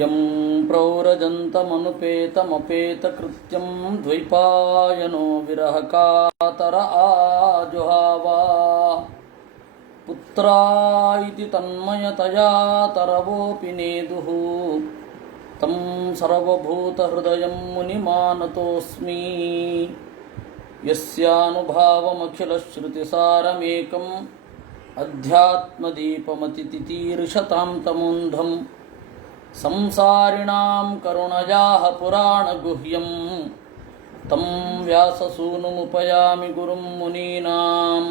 M ಪ್ರೌರಜಂತಮನುಪೇತಮಪೇತಕೃತ್ಯಂ ದ್ವೈಪಾಯನೋ ವಿರಹಕಾತರ ಆಜುಹಾವ ಪುತ್ರಾಯಿತಿ ತನ್ಮಯತಯಾ ತರವೋಪಿ ನೇದುಃ ತಂ ಸರ್ವಭೂತಹೃದಯಂ ಮುನಿಮಾನತೋಸ್ಮಿ ಯಸ್ಯಾನುಭಾವಮಖಿಲಶ್ರುತಿಸಾರಮೇಕಂ ಅಧ್ಯಾತ್ಮದೀಪಮತಿತಿತೀರ್ಷತಾಂ ತಮೋಂಧಂ ಸಂಸಾರಿಣಾಂ ಕರುಣಯಾಃ ಪುರಾಣಗುಹ್ಯಂ ತಂ ವ್ಯಾಸಸೂನುಮುಪಯಾಮಿ ಗುರುಂ ಮುನೀನಾಂ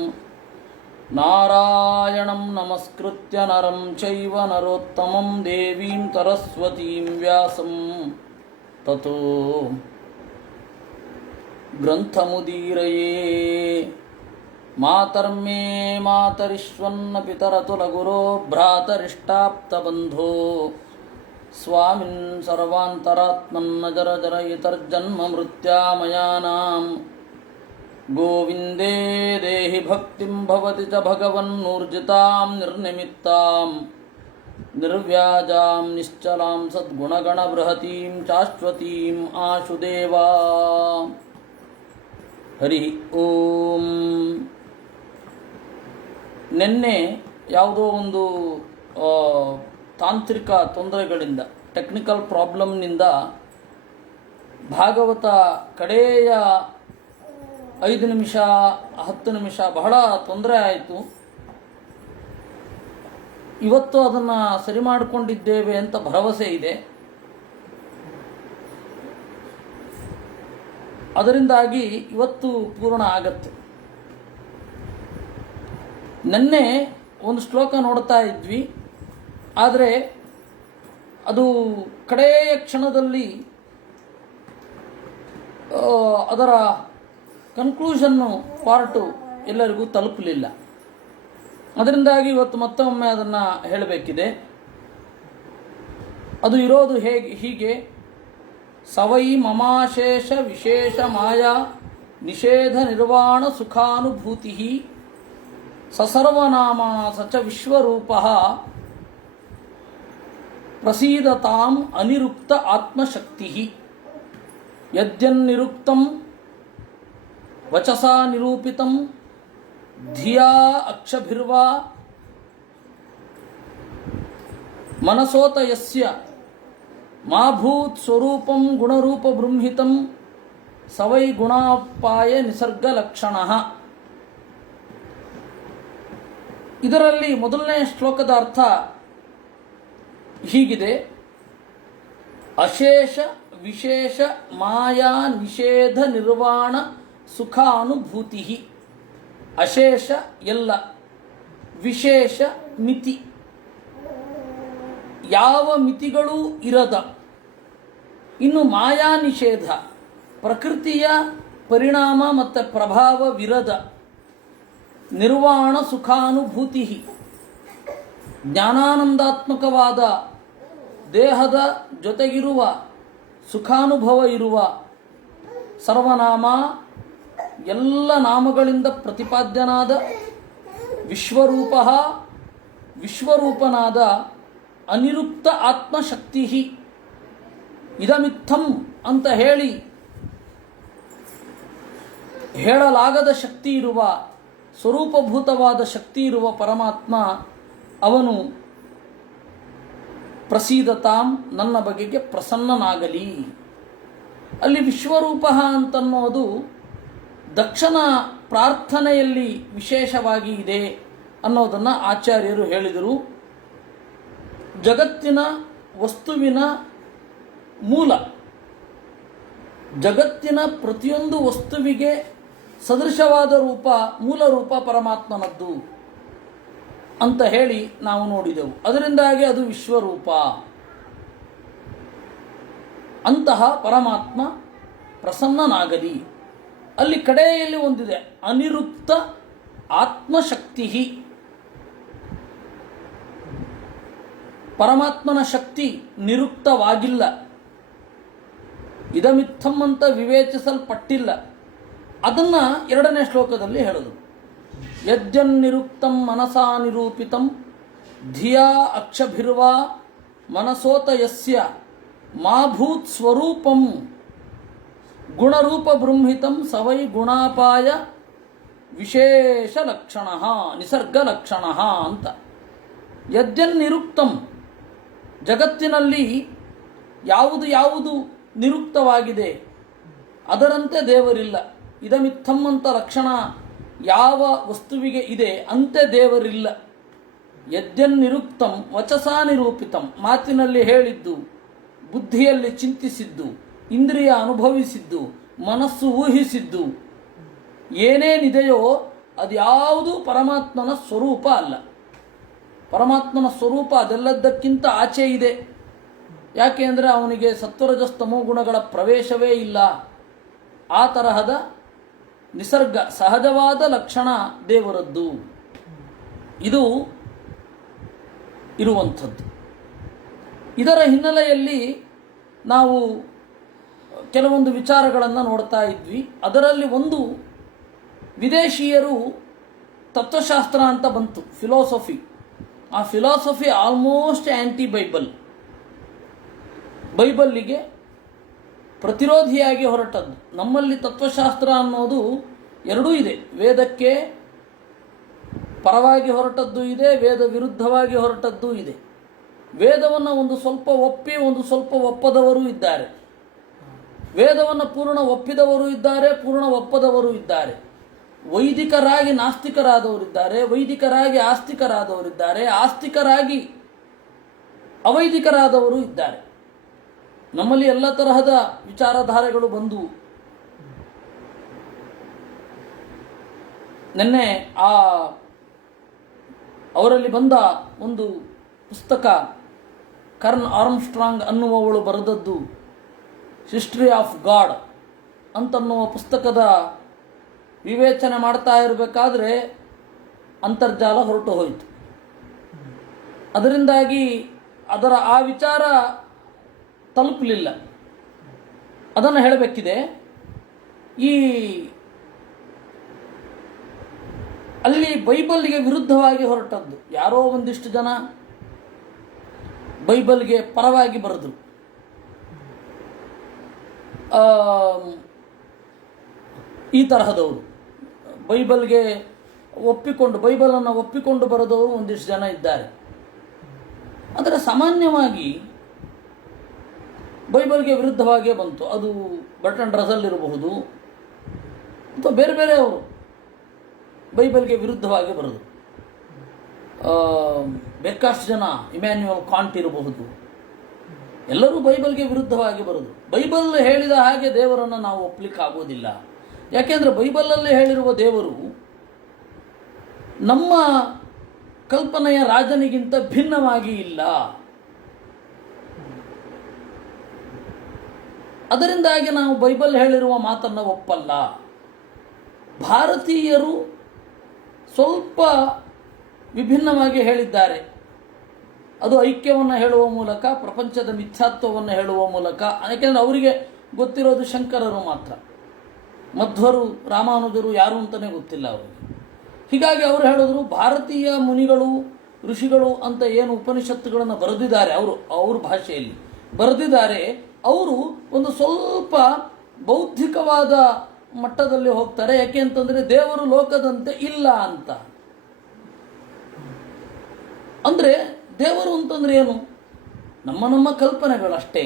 ನಾರಾಯಣಂ ನಮಸ್ಕೃತ್ಯ ನರಂ ಚೈವ ನರೋತ್ತಮಂ ದೇವೀಂ ಸರಸ್ವತೀಂ ವ್ಯಾಸಂ ತತೋ ಗ್ರಂಥಮುದೀರಯೇ ಮಾತರ್ಮೇ ಮಾತರಿಷ್ವನ್ನ ಪಿತರತುಲಗುರೋ ಭ್ರಾತರಿಷ್ಟಾಪ್ತಬಂಧೋ ಸ್ವಾಮಿನ್ ಸರ್ವಾಂತರಾತ್ಮನ್ನ ಜರ ಜರಯಿತರ್ಜನ್ಮ ಮೃತ್ಯಾಮಯಾನಾಂ ಗೋವಿಂದೇ ದೇಹಿ ಭಕ್ತಿಂ ಭವತಿ ಚ ಭಗವನ್ನೂರ್ಜಿತಾಂ ನಿರ್ನಿಮಿತ್ತಾಂ ನಿರ್ವ್ಯಾಜಾಂ ನಿಶ್ಚಲಾಂ ಸದ್ಗುಣಗಣಬೃಹತೀಂ ಶಾಶ್ವತೀಂ ಆಶುದೇವಾ. ಹರಿ ಓಂ. ನಿನ್ನೆ ಯಾವುದೋ ಒಂದು ತಾಂತ್ರಿಕ ತೊಂದರೆಗಳಿಂದ, ಟೆಕ್ನಿಕಲ್ ಪ್ರಾಬ್ಲಮ್ನಿಂದ ಭಾಗವತ ಕಡೆಯ 5 ನಿಮಿಷ 10 ನಿಮಿಷ ಬಹಳ ತೊಂದರೆ ಆಯಿತು. ಇವತ್ತು ಅದನ್ನು ಸರಿ ಮಾಡಿಕೊಂಡಿದ್ದೇವೆ ಅಂತ ಭರವಸೆ ಇದೆ. ಅದರಿಂದಾಗಿ ಇವತ್ತು ಪೂರ್ಣ ಆಗತ್ತೆ. ನಿನ್ನೆ ಒಂದು ಶ್ಲೋಕ ನೋಡ್ತಾ ಇದ್ವಿ, ಆದರೆ ಅದು ಕಡೆಯ ಕ್ಷಣದಲ್ಲಿ ಅದರ ಕನ್ಕ್ಲೂಷನ್ನು ಪಾರ್ಟು ಎಲ್ಲರಿಗೂ ತಲುಪಲಿಲ್ಲ. ಅದರಿಂದಾಗಿ ಇವತ್ತು ಮತ್ತೊಮ್ಮೆ ಅದನ್ನು ಹೇಳಬೇಕಿದೆ. ಅದು ಇರೋದು ಹೀಗೆ: ಸವೈ ಮಮಾಶೇಷ ವಿಶೇಷ ಮಾಯಾ ನಿಷೇಧ ನಿರ್ವಾಣ ಸುಖಾನುಭೂತಿ ಸಸರ್ವನಾಮ ಸಚ ವಿಶ್ವರೂಪ ಪ್ರಸೀದತಾಂ ಅನಿರುಕ್ತ ಆತ್ಮಶಕ್ತಿ ಯದ್ಯನ್ನಿರುಕ್ತಂ ವಚಸಾ ನಿರೂಪಿತಂ ಧಿಯಾ ಅಕ್ಷಭಿರ್ವಾ ಮನಸೋತ ಯಸ್ಯ ಮಾ ಭೂತ್ ಸ್ವರೂಪಂ ಗುಣರೂಪ ಬೃಂಹಿತಂ ಸವೈ ಗುಣಾಪಾಯ ನಿಸರ್ಗ ಲಕ್ಷಣಃ. ಇದರಲ್ಲಿ ಮೊದಲನೇ ಶ್ಲೋಕದ ಅರ್ಥ ಹೀಗಿದೆ: ಅಶೇಷ ವಿಶೇಷ ಮಾಯಾ ನಿಷೇಧ ನಿರ್ವಾಣ ಸುಖಾನುಭೂತಿ. ಅಶೇಷ ಎಲ್ಲ, ವಿಶೇಷ ಮಿತಿ, ಯಾವ ಮಿತಿಗಳೂ ಇರದ, ಇನ್ನು ಮಾಯಾ ನಿಷೇಧ ಪ್ರಕೃತಿಯ ಪರಿಣಾಮ ಮತ್ತು ಪ್ರಭಾವವಿರದ, ನಿರ್ವಾಣ ಸುಖಾನುಭೂತಿ ಜ್ಞಾನಾನಂದಾತ್ಮಕವಾದ ದೇಹದ ಜೊತೆಗಿರುವ ಸುಖಾನುಭವ ಇರುವ ಸರ್ವನಾಮ, ಎಲ್ಲ ನಾಮಗಳಿಂದ ಪ್ರತಿಪಾದ್ಯನಾದ ವಿಶ್ವರೂಪ, ವಿಶ್ವರೂಪನಾದ ಅನಿರುಕ್ತ ಆತ್ಮಶಕ್ತಿ. ಇದಮಿತ್ತಂ ಅಂತ ಹೇಳಲಾಗದ ಶಕ್ತಿ ಇರುವ, ಸ್ವರೂಪಭೂತವಾದ ಶಕ್ತಿ ಇರುವ ಪರಮಾತ್ಮ ಅವನು ಪ್ರಸೀದತಾಂ, ನನ್ನ ಬಗೆಗೆ ಪ್ರಸನ್ನನಾಗಲಿ. ಅಲ್ಲಿ ವಿಶ್ವರೂಪ ಅಂತನ್ನೋದು ದಕ್ಷನ ಪ್ರಾರ್ಥನೆಯಲ್ಲಿ ವಿಶೇಷವಾಗಿ ಇದೆ ಅನ್ನೋದನ್ನು ಆಚಾರ್ಯರು ಹೇಳಿದರು. ಜಗತ್ತಿನ ವಸ್ತುವಿನ ಮೂಲ, ಜಗತ್ತಿನ ಪ್ರತಿಯೊಂದು ವಸ್ತುವಿಗೆ ಸದೃಶವಾದ ರೂಪ, ಮೂಲ ರೂಪ ಪರಮಾತ್ಮನದ್ದು ಅಂತ ಹೇಳಿ ನಾವು ನೋಡಿದೆವು. ಅದರಿಂದಾಗಿ ಅದು ವಿಶ್ವರೂಪ. ಅಂತಹ ಪರಮಾತ್ಮ ಪ್ರಸನ್ನನಾಗಲಿ. ಅಲ್ಲಿ ಕಡೆಯಲ್ಲಿ ಒಂದಿದೆ, ಅನಿರುಕ್ತ ಆತ್ಮಶಕ್ತಿ. ಪರಮಾತ್ಮನ ಶಕ್ತಿ ನಿರುಕ್ತವಾಗಿಲ್ಲ, ಇದಮಿತ್ತಂ ಅಂತ ವಿವೇಚಿಸಲ್ಪಟ್ಟಿಲ್ಲ. ಅದನ್ನು 2ನೇ ಶ್ಲೋಕದಲ್ಲಿ ಹೇಳಿದರು. ಯದ್ಯನ್ನಿರುಕ್ತಂ ಮನಸಾ ನಿರೂಪಿತಂ ಧಿಯಾ ಅಕ್ಷಭಿರ್ವಾ ಮನಸೋತ ಯಸ್ಯ ಮಾಭೂತ್ ಸ್ವರೂಪಂ ಗುಣರೂಪ ಬೃಂಹಿತಂ ಸವೈ ಗುಣಾಪಾಯ ವಿಶೇಷ ಲಕ್ಷಣ ನಿಸರ್ಗ ಲಕ್ಷಣ ಅಂತ. ಯದ್ಯನ್ನಿರುಕ್ತಂ, ಜಗತ್ತಿನಲ್ಲಿ ಯಾವುದು ಯಾವುದು ನಿರುಕ್ತವಾಗಿದೆ ಅದರಂತೆ ದೇವರಿಲ್ಲ. ಇದಮಿತ್ತಂ ಅಂತ ಲಕ್ಷಣ ಯಾವ ವಸ್ತುವಿಗೆ ಇದೆ ಅಂತೆ ದೇವರಿಲ್ಲ. ಯದ್ಯನ್ನಿರುಕ್ತಂ ವಚಸಾ ನಿರೂಪಿತಂ, ಮಾತಿನಲ್ಲಿ ಹೇಳಿದ್ದು, ಬುದ್ಧಿಯಲ್ಲಿ ಚಿಂತಿಸಿದ್ದು, ಇಂದ್ರಿಯ ಅನುಭವಿಸಿದ್ದು, ಮನಸ್ಸು ಊಹಿಸಿದ್ದು ಏನೇನಿದೆಯೋ ಅದ್ಯಾವುದೂ ಪರಮಾತ್ಮನ ಸ್ವರೂಪ ಅಲ್ಲ. ಪರಮಾತ್ಮನ ಸ್ವರೂಪ ಅದೆಲ್ಲದಕ್ಕಿಂತ ಆಚೆ ಇದೆ. ಯಾಕೆ ಅಂದರೆ ಅವನಿಗೆ ಸತ್ವರಜಸ್ತಮೋ ಗುಣಗಳ ಪ್ರವೇಶವೇ ಇಲ್ಲ. ಆ ತರಹದ ನಿಸರ್ಗ ಸಹಜವಾದ ಲಕ್ಷಣ ದೇವರದ್ದು. ಇದು ಇರುವಂಥದ್ದು. ಇದರ ಹಿನ್ನೆಲೆಯಲ್ಲಿ ನಾವು ಕೆಲವೊಂದು ವಿಚಾರಗಳನ್ನು ನೋಡ್ತಾ ಇದ್ವಿ. ಅದರಲ್ಲಿ ಒಂದು, ವಿದೇಶೀಯರು ತತ್ವಶಾಸ್ತ್ರ ಅಂತ ಬಂತು, ಫಿಲಾಸಫಿ. ಆ ಫಿಲಾಸಫಿ ಆಲ್ಮೋಸ್ಟ್ ಆ್ಯಂಟಿ ಬೈಬಲ್, ಬೈಬಲ್ಲಿಗೆ ಪ್ರತಿರೋಧಿಯಾಗಿ ಹೊರಟದ್ದು. ನಮ್ಮಲ್ಲಿ ತತ್ವಶಾಸ್ತ್ರ ಅನ್ನೋದು ಎರಡೂ ಇದೆ. ವೇದಕ್ಕೆ ಪರವಾಗಿ ಹೊರಟದ್ದು ಇದೆ, ವೇದ ವಿರುದ್ಧವಾಗಿ ಹೊರಟದ್ದು ಇದೆ. ವೇದವನ್ನು ಒಂದು ಸ್ವಲ್ಪ ಒಪ್ಪಿ ಒಂದು ಸ್ವಲ್ಪ ಒಪ್ಪದವರು ಇದ್ದಾರೆ. ವೇದವನ್ನು ಪೂರ್ಣ ಒಪ್ಪಿದವರು ಇದ್ದಾರೆ, ಪೂರ್ಣ ಒಪ್ಪದವರು ಇದ್ದಾರೆ. ವೈದಿಕರಾಗಿ ನಾಸ್ತಿಕರಾದವರಿದ್ದಾರೆ, ವೈದಿಕರಾಗಿ ಆಸ್ತಿಕರಾದವರಿದ್ದಾರೆ, ಆಸ್ತಿಕರಾಗಿ ಅವೈದಿಕರಾದವರು ಇದ್ದಾರೆ. ನಮ್ಮಲ್ಲಿ ಎಲ್ಲ ತರಹದ ವಿಚಾರಧಾರೆಗಳು ಬಂದು ನಿನ್ನೆ ಅವರಲ್ಲಿ ಬಂದ ಒಂದು ಪುಸ್ತಕ, ಕರ್ನ್ ಆರ್ಮ್ಸ್ಟ್ರಾಂಗ್ ಅನ್ನುವವಳು ಬರೆದದ್ದು ಹಿಸ್ಟ್ರಿ ಆಫ್ ಗಾಡ್ ಅಂತನ್ನುವ ಪುಸ್ತಕದ ವಿವೇಚನೆ ಮಾಡ್ತಾ ಇರಬೇಕಾದ್ರೆ ಅಂತರ್ಜಾಲ ಹೊರಟು ಹೋಯಿತು. ಅದರಿಂದಾಗಿ ಅದರ ಆ ವಿಚಾರ ತಲುಪಲಿಲ್ಲ. ಅದನ್ನು ಹೇಳಬೇಕಿದೆ. ಅಲ್ಲಿ ಬೈಬಲ್ಗೆ ವಿರುದ್ಧವಾಗಿ ಹೊರಟದ್ದು ಯಾರೋ ಒಂದಿಷ್ಟು ಜನ ಬೈಬಲ್ಗೆ ಪರವಾಗಿ ಬರೆದರು. ಈ ತರಹದವರು ಬೈಬಲ್ಗೆ ಬೈಬಲನ್ನು ಒಪ್ಪಿಕೊಂಡು ಬರೆದವರು ಒಂದಿಷ್ಟು ಜನ ಇದ್ದಾರೆ. ಆದರೆ ಸಾಮಾನ್ಯವಾಗಿ ಬೈಬಲ್ಗೆ ವಿರುದ್ಧವಾಗಿಯೇ ಬಂತು. ಅದು ಬರ್ಟನ್ ರಸಲ್ ಇರಬಹುದು ಅಥವಾ ಬೇರೆ ಬೇರೆಯವರು ಬೈಬಲ್ಗೆ ವಿರುದ್ಧವಾಗಿ ಬರೆದು, ಬೇಕಾಷ್ಟು ಜನ, ಇಮ್ಯಾನ್ಯುಯಲ್ ಕಾಂಟ್ ಇರಬಹುದು, ಎಲ್ಲರೂ ಬೈಬಲ್ಗೆ ವಿರುದ್ಧವಾಗಿ ಬರೆದು. ಬೈಬಲ್ ಹೇಳಿದ ಹಾಗೆ ದೇವರನ್ನು ನಾವು ಒಪ್ಪಲಿಕ್ಕೆ ಆಗೋದಿಲ್ಲ. ಯಾಕೆಂದರೆ ಬೈಬಲಲ್ಲಿ ಹೇಳಿರುವ ದೇವರು ನಮ್ಮ ಕಲ್ಪನೆಯ ರಾಜನಿಗಿಂತ ಭಿನ್ನವಾಗಿ ಇಲ್ಲ. ಅದರಿಂದಾಗಿ ನಾವು ಬೈಬಲ್ ಹೇಳಿರುವ ಮಾತನ್ನು ಒಪ್ಪಲ್ಲ. ಭಾರತೀಯರು ಸ್ವಲ್ಪ ವಿಭಿನ್ನವಾಗಿ ಹೇಳಿದ್ದಾರೆ. ಅದು ಐಕ್ಯವನ್ನು ಹೇಳುವ ಮೂಲಕ, ಪ್ರಪಂಚದ ಮಿಥ್ಯಾತ್ವವನ್ನು ಹೇಳುವ ಮೂಲಕ. ಯಾಕೆಂದರೆ ಅವರಿಗೆ ಗೊತ್ತಿರೋದು ಶಂಕರರು ಮಾತ್ರ, ಮಧ್ವರು ರಾಮಾನುಜರು ಯಾರು ಅಂತಲೇ ಗೊತ್ತಿಲ್ಲ ಅವರಿಗೆ. ಹೀಗಾಗಿ ಅವರು ಹೇಳಿದ್ರು, ಭಾರತೀಯ ಮುನಿಗಳು ಋಷಿಗಳು ಅಂತ ಏನು ಉಪನಿಷತ್ತುಗಳನ್ನು ಬರೆದಿದ್ದಾರೆ, ಅವ್ರ ಭಾಷೆಯಲ್ಲಿ ಬರೆದಿದ್ದಾರೆ, ಅವರು ಒಂದು ಸ್ವಲ್ಪ ಬೌದ್ಧಿಕವಾದ ಮಟ್ಟದಲ್ಲಿ ಹೋಗ್ತಾರೆ. ಯಾಕೆ ಅಂತಂದರೆ ದೇವರು ಲೋಕದಂತೆ ಇಲ್ಲ ಅಂತ. ಅಂದರೆ ದೇವರು ಅಂತಂದ್ರೆ ಏನು? ನಮ್ಮ ಕಲ್ಪನೆಗಳಷ್ಟೇ.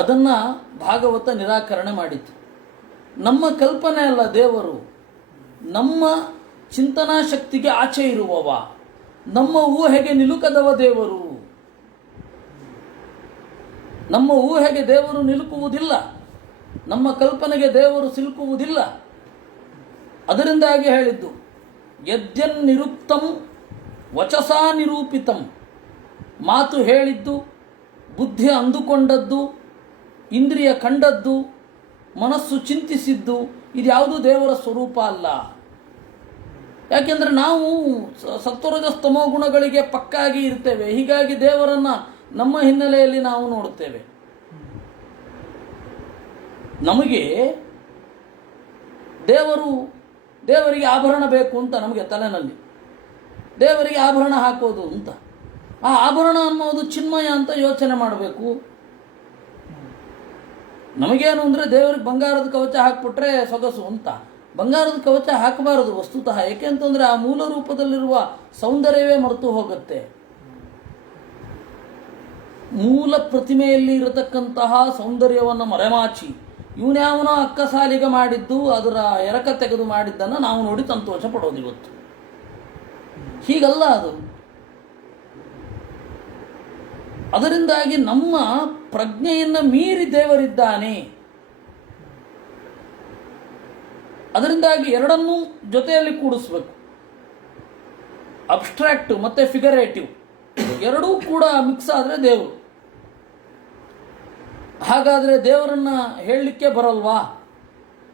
ಅದನ್ನು ಭಾಗವತ ನಿರಾಕರಣೆ ಮಾಡಿತು. ನಮ್ಮ ಕಲ್ಪನೆ ಅಲ್ಲ ದೇವರು, ನಮ್ಮ ಚಿಂತನಾ ಶಕ್ತಿಗೆ ಆಚೆ ಇರುವವ, ನಮ್ಮ ಊಹೆಗೆ ನಿಲುಕದವ ದೇವರು. ನಮ್ಮ ಊಹೆಗೆ ದೇವರು ನಿಲುಕುವುದಿಲ್ಲ, ನಮ್ಮ ಕಲ್ಪನೆಗೆ ದೇವರು ಸಿಲುಕುವುದಿಲ್ಲ. ಅದರಿಂದಾಗಿ ಹೇಳಿದ್ದು, ಯದ್ಯನ್ನಿರುಕ್ತಂ ವಚಸಾ ನಿರೂಪಿತಂ, ಮಾತು ಹೇಳಿದ್ದು, ಬುದ್ಧಿ ಅಂದುಕೊಂಡದ್ದು, ಇಂದ್ರಿಯ ಕಂಡದ್ದು, ಮನಸ್ಸು ಚಿಂತಿಸಿದ್ದು, ಇದ್ಯಾವುದೂ ದೇವರ ಸ್ವರೂಪ ಅಲ್ಲ. ಯಾಕೆಂದರೆ ನಾವು ಸತ್ವರಜಸ್ತಮೋ ಗುಣಗಳಿಗೆ ಪಕ್ಕಾಗಿ ಇರ್ತೇವೆ. ಹೀಗಾಗಿ ದೇವರನ್ನು ನಮ್ಮ ಹಿನ್ನೆಲೆಯಲ್ಲಿ ನಾವು ನೋಡುತ್ತೇವೆ. ನಮಗೆ ದೇವರಿಗೆ ಆಭರಣ ಬೇಕು ಅಂತ ನಮಗೆ ತಲೆನಲ್ಲಿ. ದೇವರಿಗೆ ಆಭರಣ ಹಾಕೋದು ಅಂತ. ಆ ಆಭರಣ ಅನ್ನೋದು ಚಿನ್ಮಯ ಅಂತ ಯೋಚನೆ ಮಾಡಬೇಕು. ನಮಗೇನು ಅಂದರೆ ದೇವರಿಗೆ ಬಂಗಾರದ ಕವಚ ಹಾಕ್ಬಿಟ್ರೆ ಸೊಗಸು ಅಂತ. ಬಂಗಾರದ ಕವಚ ಹಾಕಬಾರದು ವಸ್ತುತಃ. ಏಕೆಂತಂದರೆ ಆ ಮೂಲ ರೂಪದಲ್ಲಿರುವ ಸೌಂದರ್ಯವೇ ಮರೆತು ಹೋಗುತ್ತೆ. ಮೂಲ ಪ್ರತಿಮೆಯಲ್ಲಿ ಇರತಕ್ಕಂತಹ ಸೌಂದರ್ಯವನ್ನು ಮರೆಮಾಚಿ ಇವನ್ಯಾವನೋ ಅಕ್ಕಸಾಲಿಗೆ ಮಾಡಿದ್ದು ಅದರ ಎರಕ ತೆಗೆದು ಮಾಡಿದ್ದನ್ನು ನಾವು ನೋಡಿ ಸಂತೋಷ ಪಡೋದು ಇವತ್ತು. ಹೀಗಲ್ಲ ಅದು. ಅದರಿಂದಾಗಿ ನಮ್ಮ ಪ್ರಜ್ಞೆಯನ್ನು ಮೀರಿ ದೇವರಿದ್ದಾನೆ. ಅದರಿಂದಾಗಿ ಎರಡನ್ನೂ ಜೊತೆಯಲ್ಲಿ ಕೂಡಿಸ್ಬೇಕು. ಅಬ್ಸ್ಟ್ರಾಕ್ಟ್ ಮತ್ತು ಫಿಗರೇಟಿವ್ ಎರಡೂ ಕೂಡ ಮಿಕ್ಸ್ ಆದರೆ ದೇವರು. ಹಾಗಾದರೆ ದೇವರನ್ನು ಹೇಳಲಿಕ್ಕೆ ಬರಲ್ವಾ?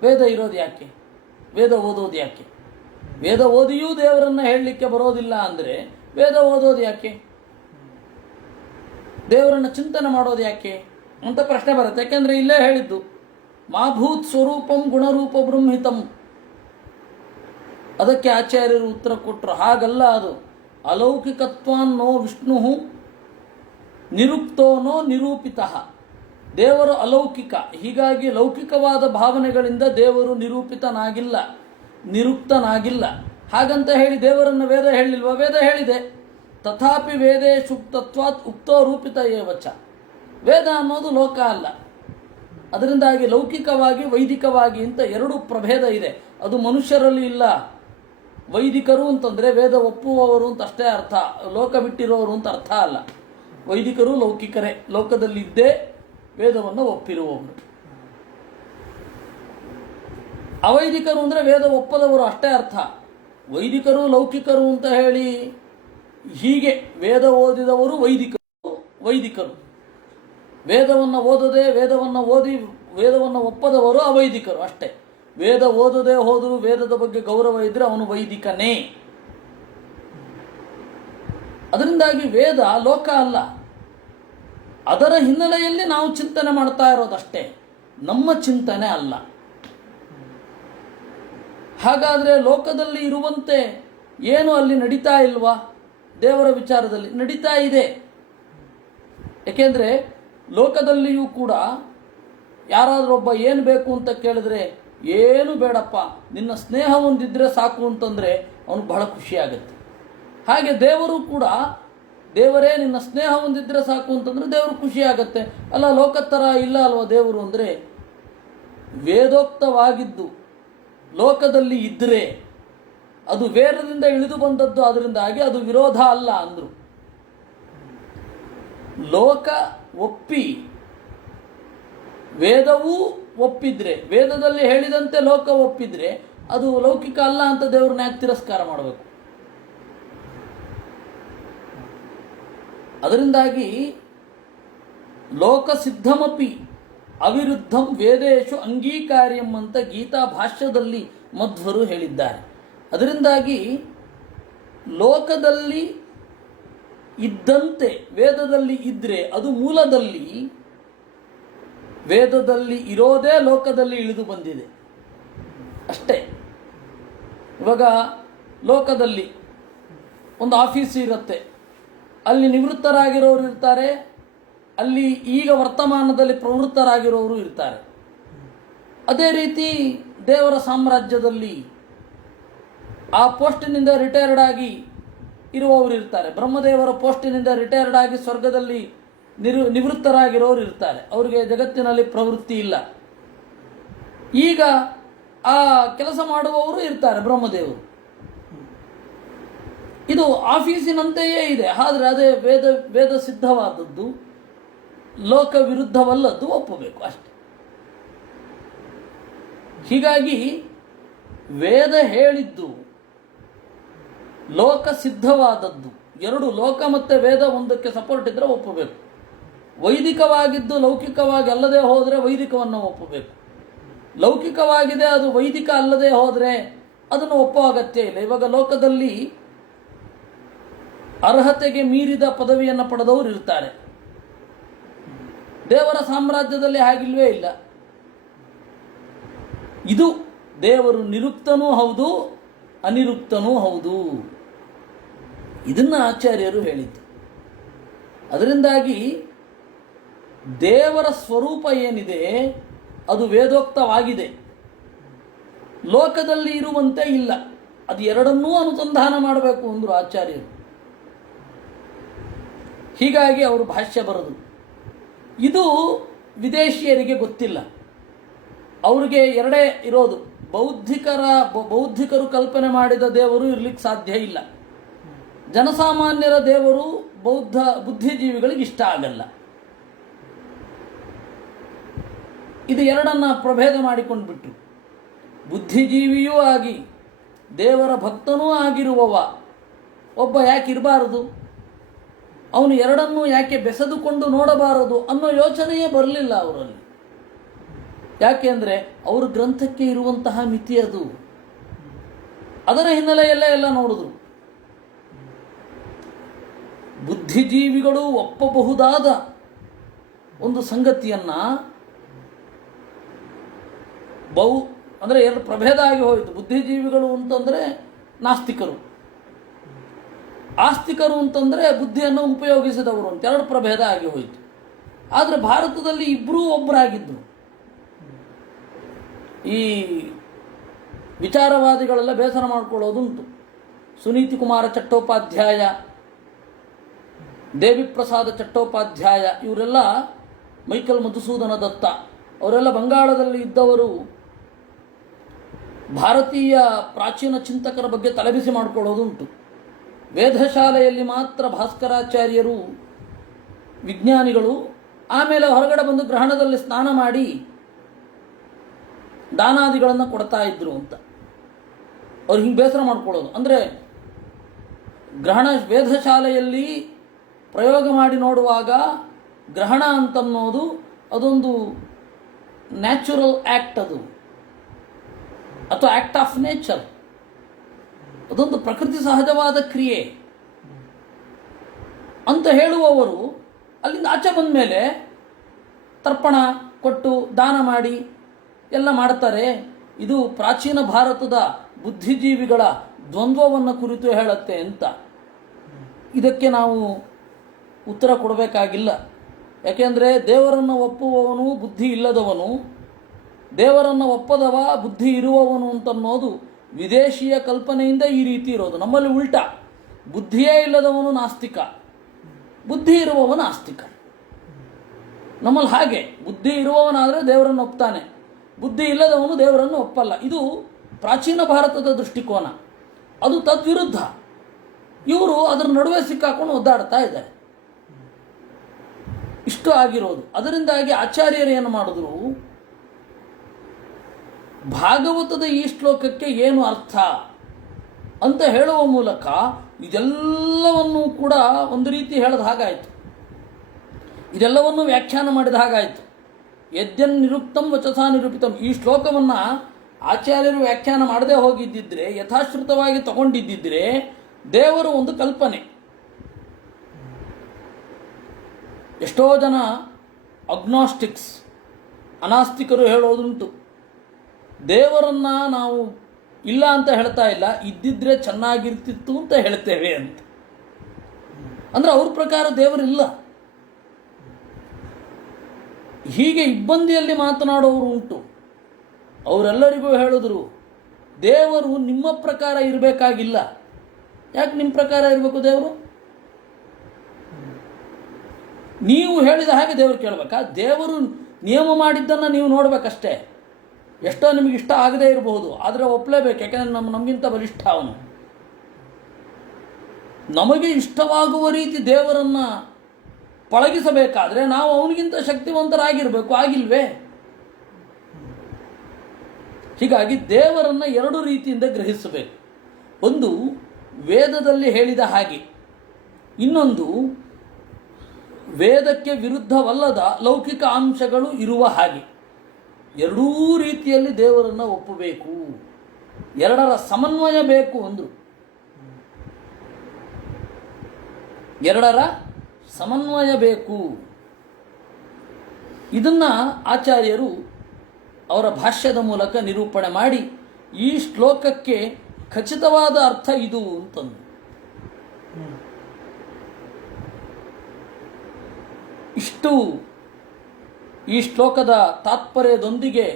ವೇದ ಇರೋದು ಯಾಕೆ? ವೇದ ಓದೋದು ಯಾಕೆ? ವೇದ ಓದಿಯೂ ದೇವರನ್ನು ಹೇಳಲಿಕ್ಕೆ ಬರೋದಿಲ್ಲ ಅಂದರೆ ವೇದ ಓದೋದು ಯಾಕೆ? ದೇವರನ್ನು ಚಿಂತನೆ ಮಾಡೋದು ಯಾಕೆ ಅಂತ ಪ್ರಶ್ನೆ ಬರುತ್ತೆ. ಯಾಕೆಂದರೆ ಇಲ್ಲೇ ಹೇಳಿದ್ದು ಮಾಭೂತ್ ಸ್ವರೂಪಂ ಗುಣರೂಪ ಬ್ರಹ್ಮಿತಂ. ಅದಕ್ಕೆ ಆಚಾರ್ಯರು ಉತ್ತರ ಕೊಟ್ಟರು, ಹಾಗಲ್ಲ ಅದು. ಅಲೌಕಿಕತ್ವಾನ್ನೋ ವಿಷ್ಣು ನಿರುಕ್ತೋನೋ ನಿರೂಪಿತಃ. ದೇವರು ಅಲೌಕಿಕ, ಹೀಗಾಗಿ ಲೌಕಿಕವಾದ ಭಾವನೆಗಳಿಂದ ದೇವರು ನಿರೂಪಿತನಾಗಿಲ್ಲ, ನಿರುಕ್ತನಾಗಿಲ್ಲ. ಹಾಗಂತ ಹೇಳಿ ದೇವರನ್ನು ವೇದ ಹೇಳಿಲ್ವಾ? ವೇದ ಹೇಳಿದೆ. ತಥಾಪಿ ವೇದೇ ಶುಕ್ತತ್ವಾತ್ ಉಕ್ತೋ ರೂಪಿತ ಏವಚ. ವೇದ ಅನ್ನೋದು ಲೋಕ ಅಲ್ಲ. ಅದರಿಂದಾಗಿ ಲೌಕಿಕವಾಗಿ ವೈದಿಕವಾಗಿ ಅಂತ ಎರಡು ಪ್ರಭೇದ ಇದೆ. ಅದು ಮನುಷ್ಯರಲ್ಲಿ ಇಲ್ಲ. ವೈದಿಕರು ಅಂತಂದರೆ ವೇದ ಒಪ್ಪುವವರು ಅಂತ ಅಷ್ಟೇ ಅರ್ಥ, ಲೋಕ ಬಿಟ್ಟಿರೋರು ಅಂತ ಅರ್ಥ ಅಲ್ಲ. ವೈದಿಕರು ಲೌಕಿಕರೇ, ಲೋಕದಲ್ಲಿದ್ದೇ ವೇದವನ್ನು ಒಪ್ಪಿರುವವರು. ಅವೈದಿಕರು ಅಂದರೆ ವೇದ ಒಪ್ಪದವರು ಅಷ್ಟೇ ಅರ್ಥ. ವೈದಿಕರು ಲೌಕಿಕರು ಅಂತ ಹೇಳಿ ಹೀಗೆ ವೇದ ಓದಿದವರು ವೈದಿಕರು, ವೇದವನ್ನು ಓದದೆ ವೇದವನ್ನು ಓದಿ ವೇದವನ್ನು ಒಪ್ಪದವರು ಅವೈದಿಕರು ಅಷ್ಟೇ. ವೇದ ಓದದೆ ಹೋದರೂ ವೇದದ ಬಗ್ಗೆ ಗೌರವ ಇದ್ದರೆ ಅವನು ವೈದಿಕನೇ. ಅದರಿಂದಾಗಿ ವೇದ ಲೋಕ ಅಲ್ಲ. ಅದರ ಹಿನ್ನೆಲೆಯಲ್ಲಿ ನಾವು ಚಿಂತನೆ ಮಾಡ್ತಾ ಇರೋದಷ್ಟೇ, ನಮ್ಮ ಚಿಂತನೆ ಅಲ್ಲ. ಹಾಗಾದರೆ ಲೋಕದಲ್ಲಿ ಇರುವಂತೆ ಏನು ಅಲ್ಲಿ ನಡೀತಾ ಇಲ್ವಾ? ದೇವರ ವಿಚಾರದಲ್ಲಿ ನಡೀತಾ ಇದೆ. ಏಕೆಂದರೆ ಲೋಕದಲ್ಲಿಯೂ ಕೂಡ ಯಾರಾದ್ರೊಬ್ಬ ಏನು ಬೇಕು ಅಂತ ಕೇಳಿದ್ರೆ, ಏನು ಬೇಡಪ್ಪ ನಿನ್ನ ಸ್ನೇಹ ಹೊಂದಿದ್ರೆ ಸಾಕು ಅಂತಂದರೆ ಅವನು ಬಹಳ ಖುಷಿಯಾಗುತ್ತೆ. ಹಾಗೆ ದೇವರು ಕೂಡ ದೇವರೇ ನಿನ್ನ ಸ್ನೇಹ ಹೊಂದಿದ್ರೆ ಸಾಕು ಅಂತಂದರೆ ದೇವರು ಖುಷಿಯಾಗತ್ತೆ. ಅಲ್ಲ ಲೋಕತ್ತರ ಇಲ್ಲ ಅಲ್ವಾ ದೇವರು ಅಂದರೆ? ವೇದೋಕ್ತವಾಗಿದ್ದು ಲೋಕದಲ್ಲಿ ಇದ್ದರೆ ಅದು ವೇದದಿಂದ ಇಳಿದು ಬಂದದ್ದು, ಅದರಿಂದಾಗಿ ಅದು ವಿರೋಧ ಅಲ್ಲ ಅಂದರು. ಲೋಕ ಒಪ್ಪಿ ವೇದವೂ ಒಪ್ಪಿದ್ರೆ, ವೇದದಲ್ಲಿ ಹೇಳಿದಂತೆ ಲೋಕ ಒಪ್ಪಿದ್ರೆ ಅದು ಲೌಕಿಕ ಅಲ್ಲ ಅಂತ ದೇವ್ರನ್ನ ಯಾಕೆ ತಿರಸ್ಕಾರ ಮಾಡಬೇಕು? ಅದರಿಂದಾಗಿ ಲೋಕಸಿದ್ಧಮಪಿ ಅವಿರುದ್ಧಂ ವೇದೇಶು ಅಂಗೀಕಾರ್ಯಂ ಅಂತ ಗೀತಾ ಭಾಷ್ಯದಲ್ಲಿ ಮಧ್ವರು ಹೇಳಿದ್ದಾರೆ. ಅದರಿಂದಾಗಿ ಲೋಕದಲ್ಲಿ ಇದ್ದಂತೆ ವೇದದಲ್ಲಿ ಇದ್ದರೆ ಅದು ಮೂಲದಲ್ಲಿ ವೇದದಲ್ಲಿ ಇರೋದೇ ಲೋಕದಲ್ಲಿ ಇಳಿದು ಬಂದಿದೆ ಅಷ್ಟೇ. ಇವಾಗ ಲೋಕದಲ್ಲಿ ಒಂದು ಆಫೀಸ್ ಇರುತ್ತೆ, ಅಲ್ಲಿ ನಿವೃತ್ತರಾಗಿರೋರು ಇರ್ತಾರೆ, ಅಲ್ಲಿ ಈಗ ವರ್ತಮಾನದಲ್ಲಿ ಪ್ರವೃತ್ತರಾಗಿರೋರು ಇರ್ತಾರೆ. ಅದೇ ರೀತಿ ದೇವರ ಸಾಮ್ರಾಜ್ಯದಲ್ಲಿ ಆ ಪೋಸ್ಟಿನಿಂದ ರಿಟೈರ್ಡ್ ಆಗಿ ಇರುವವರು ಇರ್ತಾರೆ. ಬ್ರಹ್ಮದೇವರ ಪೋಸ್ಟಿನಿಂದ ರಿಟೈರ್ಡ್ ಆಗಿ ಸ್ವರ್ಗದಲ್ಲಿ ನಿವೃತ್ತರಾಗಿರೋರು ಇರ್ತಾರೆ. ಅವರಿಗೆ ಜಗತ್ತಿನಲ್ಲಿ ಪ್ರವೃತ್ತಿ ಇಲ್ಲ. ಈಗ ಆ ಕೆಲಸ ಮಾಡುವವರು ಇರ್ತಾರೆ ಬ್ರಹ್ಮದೇವರು. ಇದು ಆಫೀಸಿನಂತೆಯೇ ಇದೆ. ಆದರೆ ಅದೇ ವೇದ ಸಿದ್ಧವಾದದ್ದು, ಲೋಕ ವಿರುದ್ಧವಲ್ಲದ್ದು ಒಪ್ಪಬೇಕು ಅಷ್ಟೆ. ಹೀಗಾಗಿ ವೇದ ಹೇಳಿದ್ದು ಲೋಕ ಸಿದ್ಧವಾದದ್ದು. ಎರಡು, ಲೋಕ ಮತ್ತು ವೇದ ಒಂದಕ್ಕೆ ಸಪೋರ್ಟ್ ಇದ್ದರೆ ಒಪ್ಪಬೇಕು. ವೈದಿಕವಾಗಿದ್ದು ಲೌಕಿಕವಾಗಿ ಅಲ್ಲದೆ ಹೋದರೆ ವೈದಿಕವನ್ನು ಒಪ್ಪಬೇಕು. ಲೌಕಿಕವಾಗಿದೆ ಅದು ವೈದಿಕ ಅಲ್ಲದೆ ಹೋದರೆ ಅದನ್ನು ಒಪ್ಪೋ ಅಗತ್ಯ ಇಲ್ಲ. ಇವಾಗ ಲೋಕದಲ್ಲಿ ಅರ್ಹತೆಗೆ ಮೀರಿದ ಪದವಿಯನ್ನು ಪಡೆದವರು ಇರ್ತಾರೆ. ದೇವರ ಸಾಮ್ರಾಜ್ಯದಲ್ಲಿ ಹಾಗಿಲ್ವೇ ಇಲ್ಲ. ಇದು ದೇವರು ನಿರುಕ್ತನೂ ಹೌದು, ಅನಿರುಕ್ತನೂ ಹೌದು. ಇದನ್ನು ಆಚಾರ್ಯರು ಹೇಳಿದ್ದು. ಅದರಿಂದಾಗಿ ದೇವರ ಸ್ವರೂಪ ಏನಿದೆ ಅದು ವೇದೋಕ್ತವಾಗಿದೆ, ಲೋಕದಲ್ಲಿ ಇರುವಂತೆ ಇಲ್ಲ. ಅದು ಎರಡನ್ನೂ ಅನುಸಂಧಾನ ಮಾಡಬೇಕು ಅಂದರು ಆಚಾರ್ಯರು. ಹೀಗಾಗಿ ಅವರು ಭಾಷ್ಯ ಬರೆದು. ಇದು ವಿದೇಶಿಯರಿಗೆ ಗೊತ್ತಿಲ್ಲ. ಅವ್ರಿಗೆ ಎರಡೇ ಇರೋದು, ಬೌದ್ಧಿಕರು ಕಲ್ಪನೆ ಮಾಡಿದ ದೇವರು ಇರಲಿಕ್ಕೆ ಸಾಧ್ಯ ಇಲ್ಲ, ಜನಸಾಮಾನ್ಯರ ದೇವರು ಬುದ್ಧಿಜೀವಿಗಳಿಗೆ ಇಷ್ಟ ಆಗಲ್ಲ. ಇದು ಎರಡನ್ನ ಪ್ರಭೇದ ಮಾಡಿಕೊಂಡು ಬಿಟ್ರು. ಬುದ್ಧಿಜೀವಿಯೂ ಆಗಿ ದೇವರ ಭಕ್ತನೂ ಆಗಿರುವವ ಒಬ್ಬ ಯಾಕೆ ಇರಬಾರದು, ಅವನು ಎರಡನ್ನೂ ಯಾಕೆ ಬೆಸೆದುಕೊಂಡು ನೋಡಬಾರದು ಅನ್ನೋ ಯೋಚನೆಯೇ ಬರಲಿಲ್ಲ ಅವರಲ್ಲಿ. ಯಾಕೆ ಅಂದರೆ ಅವ್ರ ಗ್ರಂಥಕ್ಕೆ ಇರುವಂತಹ ಮಿತಿ ಅದು. ಅದರ ಹಿನ್ನೆಲೆಯಲ್ಲೇ ಎಲ್ಲ ನೋಡಿದ್ರು. ಬುದ್ಧಿಜೀವಿಗಳು ಒಪ್ಪಬಹುದಾದ ಒಂದು ಸಂಗತಿಯನ್ನ ಅಂದರೆ ಎರಡು ಪ್ರಭೇದ ಆಗಿ ಹೋಯಿತು. ಬುದ್ಧಿಜೀವಿಗಳು ಅಂತಂದರೆ ನಾಸ್ತಿಕರು, ಆಸ್ತಿಕರು ಅಂತಂದರೆ ಬುದ್ಧಿಯನ್ನು ಉಪಯೋಗಿಸಿದವರು ಅಂತ ಎರಡು ಪ್ರಭೇದ ಆಗಿ ಹೋಯಿತು. ಆದರೆ ಭಾರತದಲ್ಲಿ ಇಬ್ಬರೂ ಒಬ್ಬರಾಗಿದ್ದರು. ಈ ವಿಚಾರವಾದಿಗಳೆಲ್ಲ ಬೇಸರ ಮಾಡಿಕೊಳ್ಳೋದುಂಟು. ಸುನೀತಿ ಕುಮಾರ ಚಟ್ಟೋಪಾಧ್ಯಾಯ, ದೇವಿಪ್ರಸಾದ ಚಟ್ಟೋಪಾಧ್ಯಾಯ, ಇವರೆಲ್ಲ, ಮೈಕಲ್ ಮಧುಸೂದನ ದತ್ತ, ಅವರೆಲ್ಲ ಬಂಗಾಳದಲ್ಲಿ ಇದ್ದವರು. ಭಾರತೀಯ ಪ್ರಾಚೀನ ಚಿಂತಕರ ಬಗ್ಗೆ ತಲೆಬಿಸಿ ಮಾಡಿಕೊಳ್ಳೋದುಂಟು. ವೇದಶಾಲೆಯಲ್ಲಿ ಮಾತ್ರ ಭಾಸ್ಕರಾಚಾರ್ಯರು ವಿಜ್ಞಾನಿಗಳು, ಆಮೇಲೆ ಹೊರಗಡೆ ಬಂದು ಗ್ರಹಣದಲ್ಲಿ ಸ್ನಾನ ಮಾಡಿ ದಾನಾದಿಗಳನ್ನು ಕೊಡ್ತಾ ಇದ್ರು ಅಂತ ಅವ್ರು ಹಿಂಗೆ ಬೇಸರ ಮಾಡ್ಕೊಳ್ಳೋದು. ಅಂದರೆ ವೇದಶಾಲೆಯಲ್ಲಿ ಪ್ರಯೋಗ ಮಾಡಿ ನೋಡುವಾಗ ಗ್ರಹಣ ಅಂತನ್ನೋದು ಅದೊಂದು ನ್ಯಾಚುರಲ್ ಆ್ಯಕ್ಟ್, ಅದು ಅಥವಾ ಆ್ಯಕ್ಟ್ ಆಫ್ ನೇಚರ್, ಅದೊಂದು ಪ್ರಕೃತಿ ಸಹಜವಾದ ಕ್ರಿಯೆ ಅಂತ ಹೇಳುವವರು ಅಲ್ಲಿಂದ ಆಚೆ ಬಂದ ಮೇಲೆ ತರ್ಪಣ ಕೊಟ್ಟು ದಾನ ಮಾಡಿ ಎಲ್ಲ ಮಾಡ್ತಾರೆ. ಇದು ಪ್ರಾಚೀನ ಭಾರತದ ಬುದ್ಧಿಜೀವಿಗಳ ದ್ವಂದ್ವವನ್ನು ಕುರಿತು ಹೇಳುತ್ತೆ ಅಂತ. ಇದಕ್ಕೆ ನಾವು ಉತ್ತರ ಕೊಡಬೇಕಾಗಿಲ್ಲ. ಯಾಕೆಂದರೆ ದೇವರನ್ನು ಒಪ್ಪುವವನು ಬುದ್ಧಿ ಇಲ್ಲದವನು, ದೇವರನ್ನು ಒಪ್ಪದವ ಬುದ್ಧಿ ಇರುವವನು ಅಂತನ್ನೋದು ವಿದೇಶಿಯ ಕಲ್ಪನೆಯಿಂದ ಈ ರೀತಿ ಇರೋದು. ನಮ್ಮಲ್ಲಿ ಉಲ್ಟಾ, ಬುದ್ಧಿಯೇ ಇಲ್ಲದವನು ನಾಸ್ತಿಕ, ಬುದ್ಧಿ ಇರುವವನು ಆಸ್ತಿಕ. ನಮ್ಮಲ್ಲಿ ಹಾಗೆ, ಬುದ್ಧಿ ಇರುವವನಾದರೆ ದೇವರನ್ನು ಒಪ್ತಾನೆ, ಬುದ್ಧಿ ಇಲ್ಲದವನು ದೇವರನ್ನು ಒಪ್ಪಲ್ಲ. ಇದು ಪ್ರಾಚೀನ ಭಾರತದ ದೃಷ್ಟಿಕೋನ. ಅದು ತದ್ವಿರುದ್ಧ. ಇವರು ಅದರ ನಡುವೆ ಸಿಕ್ಕಾಕೊಂಡು ಒದ್ದಾಡ್ತಾ ಇದ್ದಾರೆ. ಇಷ್ಟು ಆಗಿರೋದು. ಅದರಿಂದಾಗಿ ಆಚಾರ್ಯರು ಏನು ಮಾಡಿದ್ರು, ಭಾಗವತದ ಈ ಶ್ಲೋಕಕ್ಕೆ ಏನು ಅರ್ಥ ಅಂತ ಹೇಳುವ ಮೂಲಕ ಇದೆಲ್ಲವನ್ನೂ ಕೂಡ ಒಂದು ರೀತಿ ಹೇಳಿದ ಹಾಗಾಯಿತು, ಇದೆಲ್ಲವನ್ನೂ ವ್ಯಾಖ್ಯಾನ ಮಾಡಿದ ಹಾಗಾಯಿತು. ಯದ್ಯನ್ ನಿರುಕ್ತಂ ವಚಸಾ ನಿರೂಪಿತಂ. ಈ ಶ್ಲೋಕವನ್ನು ಆಚಾರ್ಯರು ವ್ಯಾಖ್ಯಾನ ಮಾಡದೇ ಹೋಗಿದ್ದಿದ್ರೆ, ಯಥಾಶ್ರುತವಾಗಿ ತಗೊಂಡಿದ್ದಿದ್ರೆ, ದೇವರು ಒಂದು ಕಲ್ಪನೆ. ಎಷ್ಟೋ ಜನ ಅಗ್ನಾಸ್ಟಿಕ್ಸ್, ಅನಾಸ್ತಿಕರು ಹೇಳೋದುಂಟು, ದೇವರನ್ನ ನಾವು ಇಲ್ಲ ಅಂತ ಹೇಳ್ತಾ ಇಲ್ಲ, ಇದ್ದಿದ್ರೆ ಚೆನ್ನಾಗಿರ್ತಿತ್ತು ಅಂತ ಹೇಳ್ತೇವೆ ಅಂತ. ಅಂದ್ರೆ ಅವ್ರ ಪ್ರಕಾರ ದೇವರಿಲ್ಲ. ಹೀಗೆ ಇಬ್ಬಂದಿಯಲ್ಲಿ ಮಾತನಾಡೋರು ಉಂಟು. ಅವರೆಲ್ಲರಿಗೂ ಹೇಳಿದ್ರು, ದೇವರು ನಿಮ್ಮ ಪ್ರಕಾರ ಇರಬೇಕಾಗಿಲ್ಲ. ಯಾಕೆ ನಿಮ್ಮ ಪ್ರಕಾರ ಇರಬೇಕು ದೇವರು? ನೀವು ಹೇಳಿದ ಹಾಗೆ ದೇವರು ಕೇಳಬೇಕಾ? ದೇವರು ನಿಯಮ ಮಾಡಿದ್ದನ್ನು ನೀವು ನೋಡಬೇಕಷ್ಟೇ. ಎಷ್ಟೋ ನಿಮಗೆ ಇಷ್ಟ ಆಗದೇ ಇರಬಹುದು, ಆದರೆ ಒಪ್ಪಲೇಬೇಕು. ಯಾಕೆಂದರೆ ನಮಗಿಂತ ಬಲಿಷ್ಠ ಅವನು. ನಮಗೆ ಇಷ್ಟವಾಗುವ ರೀತಿ ದೇವರನ್ನು ಪಳಗಿಸಬೇಕಾದ್ರೆ ನಾವು ಅವನಿಗಿಂತ ಶಕ್ತಿವಂತರಾಗಿರಬೇಕು. ಆಗಿಲ್ವೇ? ಹೀಗಾಗಿ ದೇವರನ್ನು ಎರಡು ರೀತಿಯಿಂದ ಗ್ರಹಿಸಬೇಕು. ಒಂದು ವೇದದಲ್ಲಿ ಹೇಳಿದ ಹಾಗೆ, ಇನ್ನೊಂದು ವೇದಕ್ಕೆ ವಿರುದ್ಧವಲ್ಲದ ಲೌಕಿಕ ಅಂಶಗಳು ಇರುವ ಹಾಗೆ. ಎರಡೂ ರೀತಿಯಲ್ಲಿ ದೇವರನ್ನು ಒಪ್ಪಬೇಕು. ಎರಡರ ಸಮನ್ವಯ ಬೇಕು. ಒಂದು ಎರಡರ ಸಮನ್ವಯ ಬೇಕು. ಇದನ್ನು ಆಚಾರ್ಯರು ಅವರ ಭಾಷ್ಯದ ಮೂಲಕ ನಿರೂಪಣೆ ಮಾಡಿ ಈ ಶ್ಲೋಕಕ್ಕೆ ಖಚಿತವಾದ ಅರ್ಥ ಇದು ಅಂತಂದು. ಇಷ್ಟು ಈ ಶ್ಲೋಕದ ತಾತ್ಪರ್ಯದೊಂದಿಗೆ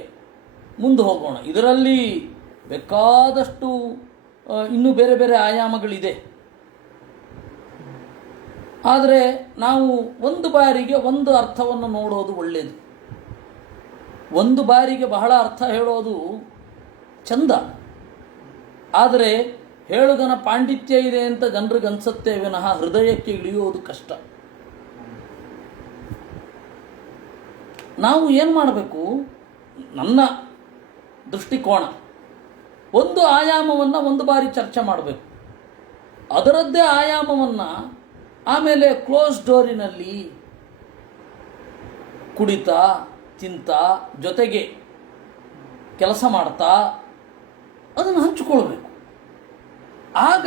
ಮುಂದೆ ಹೋಗೋಣ. ಇದರಲ್ಲಿ ಬೇಕಾದಷ್ಟು ಇನ್ನೂ ಬೇರೆ ಬೇರೆ ಆಯಾಮಗಳಿದೆ. ಆದರೆ ನಾವು ಒಂದು ಬಾರಿಗೆ ಒಂದು ಅರ್ಥವನ್ನು ನೋಡೋದು ಒಳ್ಳೆಯದು. ಒಂದು ಬಾರಿಗೆ ಬಹಳ ಅರ್ಥ ಹೇಳೋದು ಚಂದ, ಆದರೆ ಹೇಳುಗನ ಪಾಂಡಿತ್ಯ ಇದೆ ಅಂತ ಜನರಿಗೆ ಅನಿಸುತ್ತೆ ವಿನಃ ಹೃದಯಕ್ಕೆ ಇಳಿಯೋದು ಕಷ್ಟ. ನಾವು ಏನು ಮಾಡಬೇಕು, ನನ್ನ ದೃಷ್ಟಿಕೋನ, ಒಂದು ಆಯಾಮವನ್ನು ಒಂದು ಬಾರಿ ಚರ್ಚೆ ಮಾಡಬೇಕು, ಅದರದ್ದೇ ಆಯಾಮವನ್ನು ಆಮೇಲೆ ಕ್ಲೋಸ್ ಡೋರಿನಲ್ಲಿ ಕುಡಿತಾ ತಿಂತಾ ಜೊತೆಗೆ ಕೆಲಸ ಮಾಡ್ತಾ ಅದನ್ನು ಹಂಚಿಕೊಳ್ಬೇಕು. ಆಗ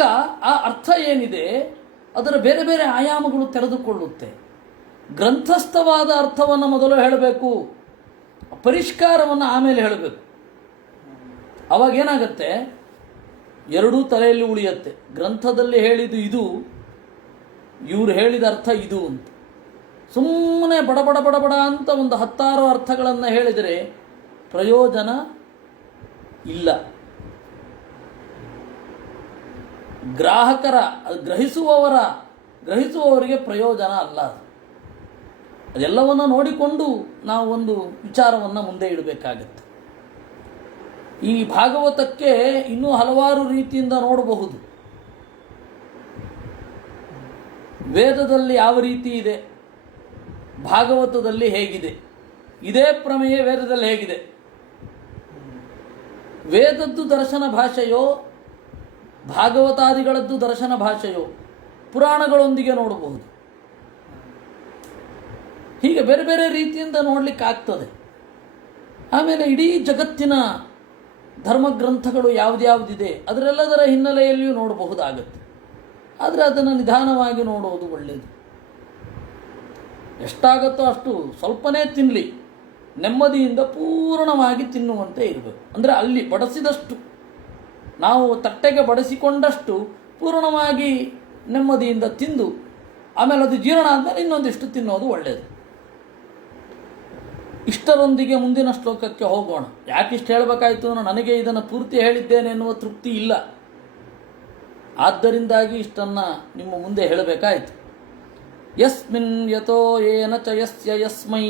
ಆ ಅರ್ಥ ಏನಿದೆ ಅದರ ಬೇರೆ ಬೇರೆ ಆಯಾಮಗಳು ತೆರೆದುಕೊಳ್ಳುತ್ತೆ. ಗ್ರಂಥಸ್ಥವಾದ ಅರ್ಥವನ್ನು ಮೊದಲು ಹೇಳಬೇಕು, ಪರಿಷ್ಕಾರವನ್ನು ಆಮೇಲೆ ಹೇಳಬೇಕು. ಅವಾಗೇನಾಗತ್ತೆ, ಎರಡೂ ತಲೆಯಲ್ಲಿ ಉಳಿಯುತ್ತೆ. ಗ್ರಂಥದಲ್ಲಿ ಹೇಳಿದ್ದು ಇದು, ಇವರು ಹೇಳಿದ ಅರ್ಥ ಇದು ಅಂತ. ಸುಮ್ಮನೆ ಬಡಬಡ ಬಡಬಡ ಅಂತ ಒಂದು 10 ಅರ್ಥಗಳನ್ನು ಹೇಳಿದರೆ ಪ್ರಯೋಜನ ಇಲ್ಲ. ಗ್ರಾಹಕರ ಗ್ರಹಿಸುವವರಿಗೆ ಪ್ರಯೋಜನ ಅಲ್ಲ. ಅದೆಲ್ಲವನ್ನು ನೋಡಿಕೊಂಡು ನಾವು ಒಂದು ವಿಚಾರವನ್ನು ಮುಂದೆ ಇಡಬೇಕಾಗತ್ತೆ. ಈ ಭಾಗವತಕ್ಕೆ ಇನ್ನೂ ಹಲವಾರು ರೀತಿಯಿಂದ ನೋಡಬಹುದು. ವೇದದಲ್ಲಿ ಯಾವ ರೀತಿ ಇದೆ, ಭಾಗವತದಲ್ಲಿ ಹೇಗಿದೆ, ಇದೇ ಪ್ರಮೇಯ ವೇದದಲ್ಲಿ ಹೇಗಿದೆ. ವೇದದ್ದು ದರ್ಶನ ಭಾಷೆಯೋ ಭಾಗವತಾದಿಗಳದ್ದು ದರ್ಶನ ಭಾಷೆಯೋ ಪುರಾಣಗಳೊಂದಿಗೆ ನೋಡಬಹುದು. ಹೀಗೆ ಬೇರೆ ಬೇರೆ ರೀತಿಯಿಂದ ನೋಡಲಿಕ್ಕೆ ಆಗ್ತದೆ. ಆಮೇಲೆ ಇಡೀ ಜಗತ್ತಿನ ಧರ್ಮಗ್ರಂಥಗಳು ಯಾವುದ್ಯಾವುದಿದೆ ಅದರೆಲ್ಲದರ ಹಿನ್ನೆಲೆಯಲ್ಲಿಯೂ ನೋಡಬಹುದಾಗತ್ತೆ. ಆದರೆ ಅದನ್ನು ನಿಧಾನವಾಗಿ ನೋಡೋದು ಒಳ್ಳೆಯದು. ಎಷ್ಟಾಗತ್ತೋ ಅಷ್ಟು ಸ್ವಲ್ಪನೇ ತಿನ್ನಲಿ, ನೆಮ್ಮದಿಯಿಂದ ಪೂರ್ಣವಾಗಿ ತಿನ್ನುವಂತೆ ಇರಬೇಕು. ಅಂದರೆ ಅಲ್ಲಿ ಬಡಿಸಿದಷ್ಟು, ನಾವು ತಟ್ಟೆಗೆ ಬಡಿಸಿಕೊಂಡಷ್ಟು ಪೂರ್ಣವಾಗಿ ನೆಮ್ಮದಿಯಿಂದ ತಿಂದು ಆಮೇಲೆ ಅದು ಜೀರ್ಣ ಆದಮೇಲೆ ಇನ್ನೊಂದಿಷ್ಟು ತಿನ್ನೋದು ಒಳ್ಳೆಯದು. ಇಷ್ಟರೊಂದಿಗೆ ಮುಂದಿನ ಶ್ಲೋಕಕ್ಕೆ ಹೋಗೋಣ. ಯಾಕಿಷ್ಟು ಹೇಳಬೇಕಾಯಿತು ಅಂದರೆ ನನಗೆ ಇದನ್ನು ಪೂರ್ತಿ ಹೇಳಿದ್ದೇನೆ ಎನ್ನುವ ತೃಪ್ತಿ ಇಲ್ಲ. ಆದ್ದರಿಂದಾಗಿ ಇಷ್ಟನ್ನು ನಿಮ್ಮ ಮುಂದೆ ಹೇಳಬೇಕಾಯಿತು. ಯಸ್ಮಿನ್ ಯತೋ ಯೇನ ಚ ಯಸ್ಯ ಯಸ್ಮೈ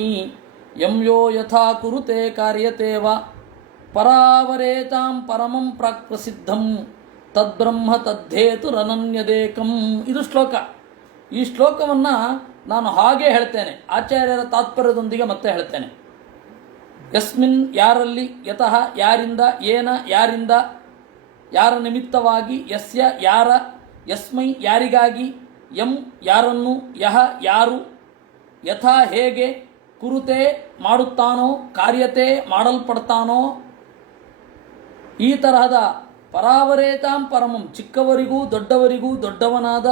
ಯಂ ಯೋ ಯಥಾ ಕುರುತೆ ಕಾರ್ಯತೇವ ಪರಾವರೇತಾಂ ಪರಮಂ ಪ್ರಾಕ್ ಪ್ರಸಿದ್ಧಂ ತದ್ಬ್ರಹ್ಮ ತದ್ಧೇತುರನನ್ಯದೇಕಂ. ಇದು ಶ್ಲೋಕ. ಈ ಶ್ಲೋಕವನ್ನು ನಾನು ಹಾಗೆ ಹೇಳ್ತೇನೆ, ಆಚಾರ್ಯರ ತಾತ್ಪರ್ಯದೊಂದಿಗೆ ಮತ್ತೆ ಹೇಳ್ತೇನೆ. ಯಸ್ಮಿನ್ ಯಾರಲ್ಲಿ, ಯತಃ ಯಾರಿಂದ, ಏನ ಯಾರಿಂದ, ಯಾರ ನಿಮಿತ್ತವಾಗಿ, ಯಸ್ಯ ಯಾರ, ಯಸ್ಮೈ ಯಾರಿಗಾಗಿ, ಯಂ ಯಾರನ್ನು, ಯಹ ಯಾರು, ಯಥಾ ಹೇಗೆ, ಕುರುತೆ ಮಾಡುತ್ತಾನೋ, ಕಾರ್ಯತೆ ಮಾಡಲ್ಪಡ್ತಾನೋ, ಈ ತರಹದ ಪರಾವರೇತಾಂ ಪರಮಂ ಚಿಕ್ಕವರಿಗೂ ದೊಡ್ಡವರಿಗೂ ದೊಡ್ಡವನಾದ,